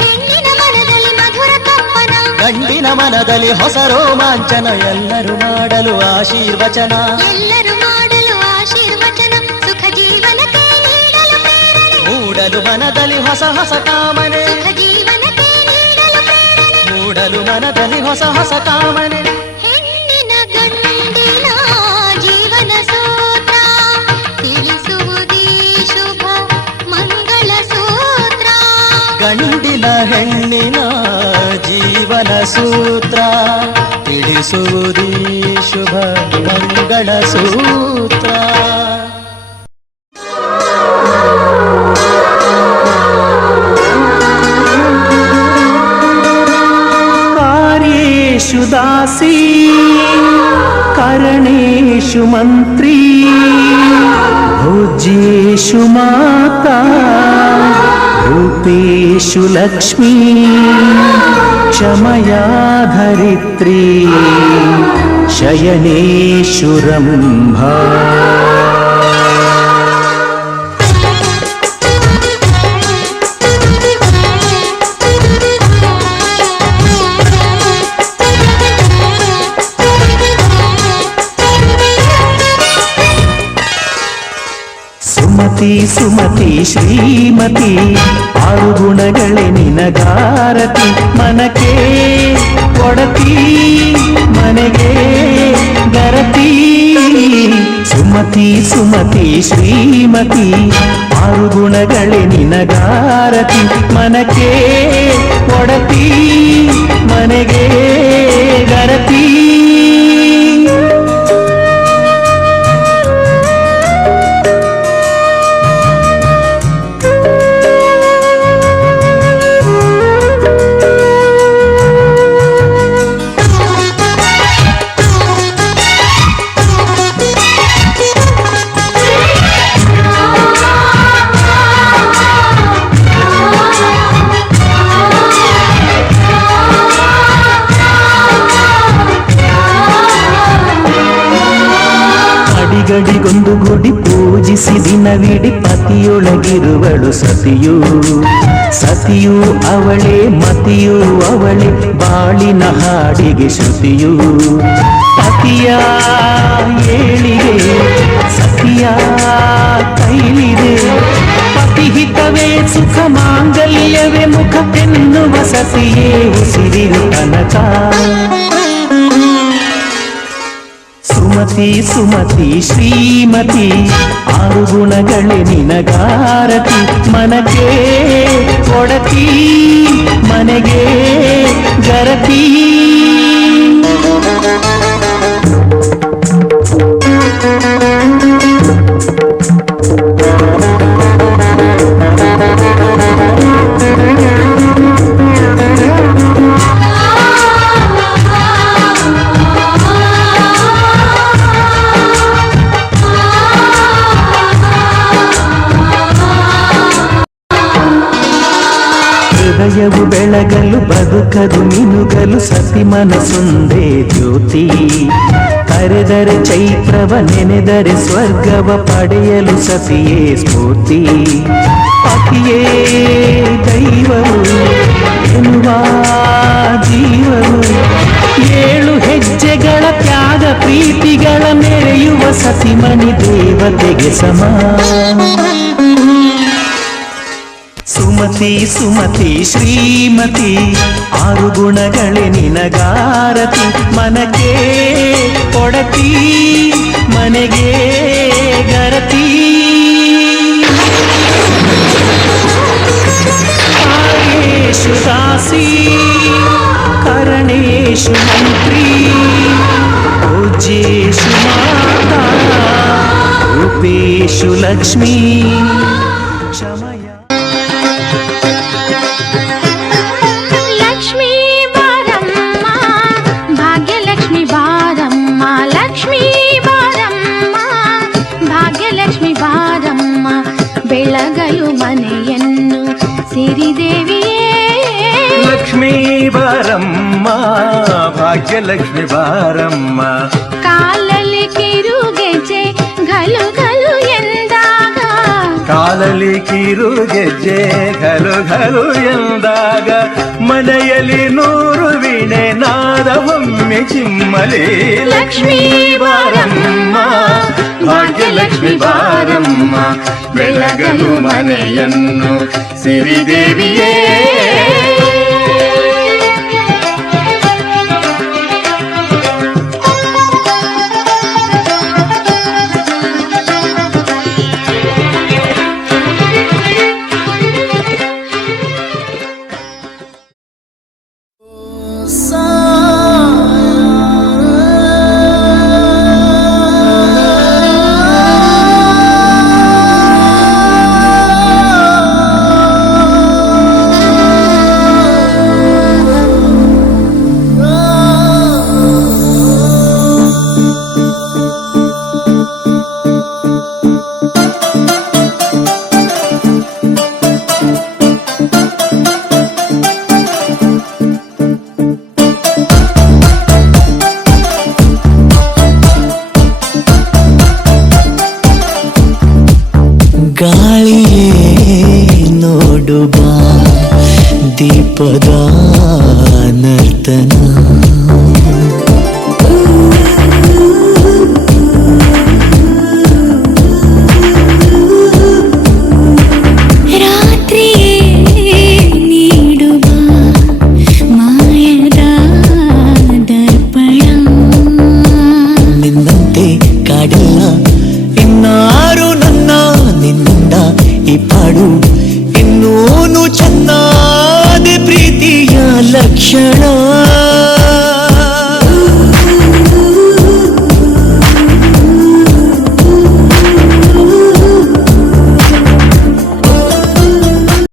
ಹೆಣ್ಣಿನ ಮನದಲ್ಲಿ ಮಧುರ ಕಂಪನ. ಗಂಡಿನ ಮನದಲ್ಲಿ ಹೊಸ ರೋಮಾಂಚನ. ಎಲ್ಲರೂ ಮಾಡಲು ಆಶೀರ್ವಚನ. ಎಲ್ಲರೂ ಮಾಡಲು ಆಶೀರ್ವಚನ. ಸುಖ ಜೀವನಕ್ಕೆ ನೀಡಲು ಪ್ರೇರಣೆ, ಮೂಡಲು ಮನದಲ್ಲಿ ಹೊಸ ಹೊಸ ಕಾಮನೆ. ಸುಖ ಜೀವನಕ್ಕೆ ನೀಡಲು ಪ್ರೇರಣೆ. ಮೂಡಲು ಮನದಲ್ಲಿ ಹೊಸ ಹೊಸ ಕಾಮನೆ. ಹೆಣ್ಣಿನ ಗಂಡಿನ ಜೀವನ ಸೂತ್ರ ತಿಳಿಸುವುದೇ ಶುಭ ಮಂಗಳ ಸೂತ್ರ. ಗಂಡಿನ ಹೆಣ್ಣಿನ ಜೀವನ ಸೂತ್ರ ತಿಳಿಸುವುದೇ ಶುಭ ಮಂಗಳ ಸೂತ್ರ. ಕಾರ್ಯೇಷು ದಾಸಿ ಕರಣೇಷು ಮಂತ್ರಿ ಭೋಜ್ಯೇಷು ಮಾತಾ ರೂಪೇಷು ಲಕ್ಷ್ಮೀ ಕ್ಷಮಯಾ ಧರಿತ್ರಿ ಶಯನೇಷು ರಂಭಾ. ಸುಮತಿ ಸುಮತಿ ಶ್ರೀಮತಿ ಆರು ಗುಣಗಳೇ ನಿನಗಾರತಿ. ಮನಕ್ಕೆ ಕೊಡತಿ ಮನೆಗೆ ಗರತಿ. ಸುಮತಿ ಸುಮತಿ ಶ್ರೀಮತಿ ಆರು ಗುಣಗಳೇ ನಿನಗಾರತಿ. ಮನಕ್ಕೆ ಕೊಡತಿ ಮನೆಗೆ ಗರತಿ. ಗಡಿಗೊಂದು ಗುಡಿ ಪೂಜಿಸಿ ದಿನವಿಡಿ ಪತಿಯೊಳಗಿರುವಳು ಸತಿಯು. ಸತಿಯು ಅವಳೇ ಮತಿಯು ಅವಳೇ ಬಾಳಿನ ಹಾಡಿಗೆ ಶ್ರುತಿಯು. ಪತಿಯ ಏಳಿಗೆ ಸತಿಯ ಕೈಲಿದೆ. ಪತಿಹಿತವೇ ಸುಖ ಮಾಂಗಲ್ಯವೇ ಮುಖ ಎನ್ನುವ ಸತಿಯೇ ಉಸಿರಿನ ತನಕ. ಸುಮತಿ ಸುಮತಿ ಶ್ರೀಮತಿ ಆರು ಗುಣಗಳೇ ನಿನಗಾರತಿ. ಮನಕ್ಕೆ ಕೊಡತಿ ಮನೆಗೆ ಗರತಿ. ಹೃದಯವು ಬೆಳಗಲು ಬದುಕದು ಮಿನುಗಲು ಸತಿ ಮನಸ್ಸೊಂದೇ ಜ್ಯೋತಿ. ಕರೆದರೆ ಚೈತ್ರವ ನೆನೆದರೆ ಸ್ವರ್ಗವ ಪಡೆಯಲು ಸತಿಯೇ ಸ್ಫೂರ್ತಿ. ಪತಿಯೇ ದೈವವು ಎನ್ನುವ ಜೀವವು. 7 ಹೆಜ್ಜೆಗಳ ತ್ಯಾಗ ಪ್ರೀತಿಗಳ ಮೆರೆಯುವ ಸತಿಮಣಿ ದೇವತೆಗೆ ಸಮ. ಸುಮತಿ ಸುಮತಿ ಶ್ರೀಮತಿ ಆರು ಗುಣಗಳೇ ನಿನಗಾರತಿ. ಮನಕ್ಕೆ ಕೊಡತಿ ಮನೆಗೆ ಗರತಿ. ಕಾರ್ಯೇಷು ದಾಸಿ ಕರಣೇಶು ಮಂತ್ರಿ ಪೂಜ್ಯೇಷು ಮಾತಾ ರೂಪೇಶು ಲಕ್ಷ್ಮೀ. ಕ್ಷಮಯ ಬೆಳಗಲು ಮನೆಯನ್ನು ಸಿರಿದೇವಿಯೇ. ಲಕ್ಷ್ಮೀ ಬಾರಮ್ಮ ಭಾಗ್ಯಲಕ್ಷ್ಮಿ ಬಾರಮ್ಮ. ಕಾಲಲ್ಲಿ ಕಿರುಗೆಜ್ಜೆ ಘಲು ಘಲು ಎಂದಾಗ. ಕಾಲಲ್ಲಿ ಕಿರುಗೆಜ್ಜೆ ಘಲು ಘಲು ಎಂದಾಗ. ಮನೆಯಲ್ಲಿ 100 ವೀಣೆ ನಾದವೊಮ್ಮೆ ಚಿಮ್ಮಲಿ. ಲಕ್ಷ್ಮೀ ಬಾರಮ್ಮ ಭಾಗ್ಯಲಕ್ಷ್ಮಿ ಬಾರಮ್ಮ. ಬೆಳಗಲು ಮನೆಯನ್ನು ಸಿರಿದೇವಿಯೇ. ಗಾಳಿಯೇ ನೋಡು ಬಾ ದೀಪದ ನರ್ತನ. ರಾತ್ರಿಯೇ ನೀಡು ಬಾ ಮಾಯದ ದರ್ಪಣ. ನಿನ್ನಂತೆ ಕಾಡಿಲ್ಲ ಇನ್ನಾರು ನನ್ನ ನಿನ್ನಿಂದ ಈ ಪಾಡು. ಇನ್ನೂನು ಚೆನ್ನಾದ ಪ್ರೀತಿಯ ಲಕ್ಷಣ.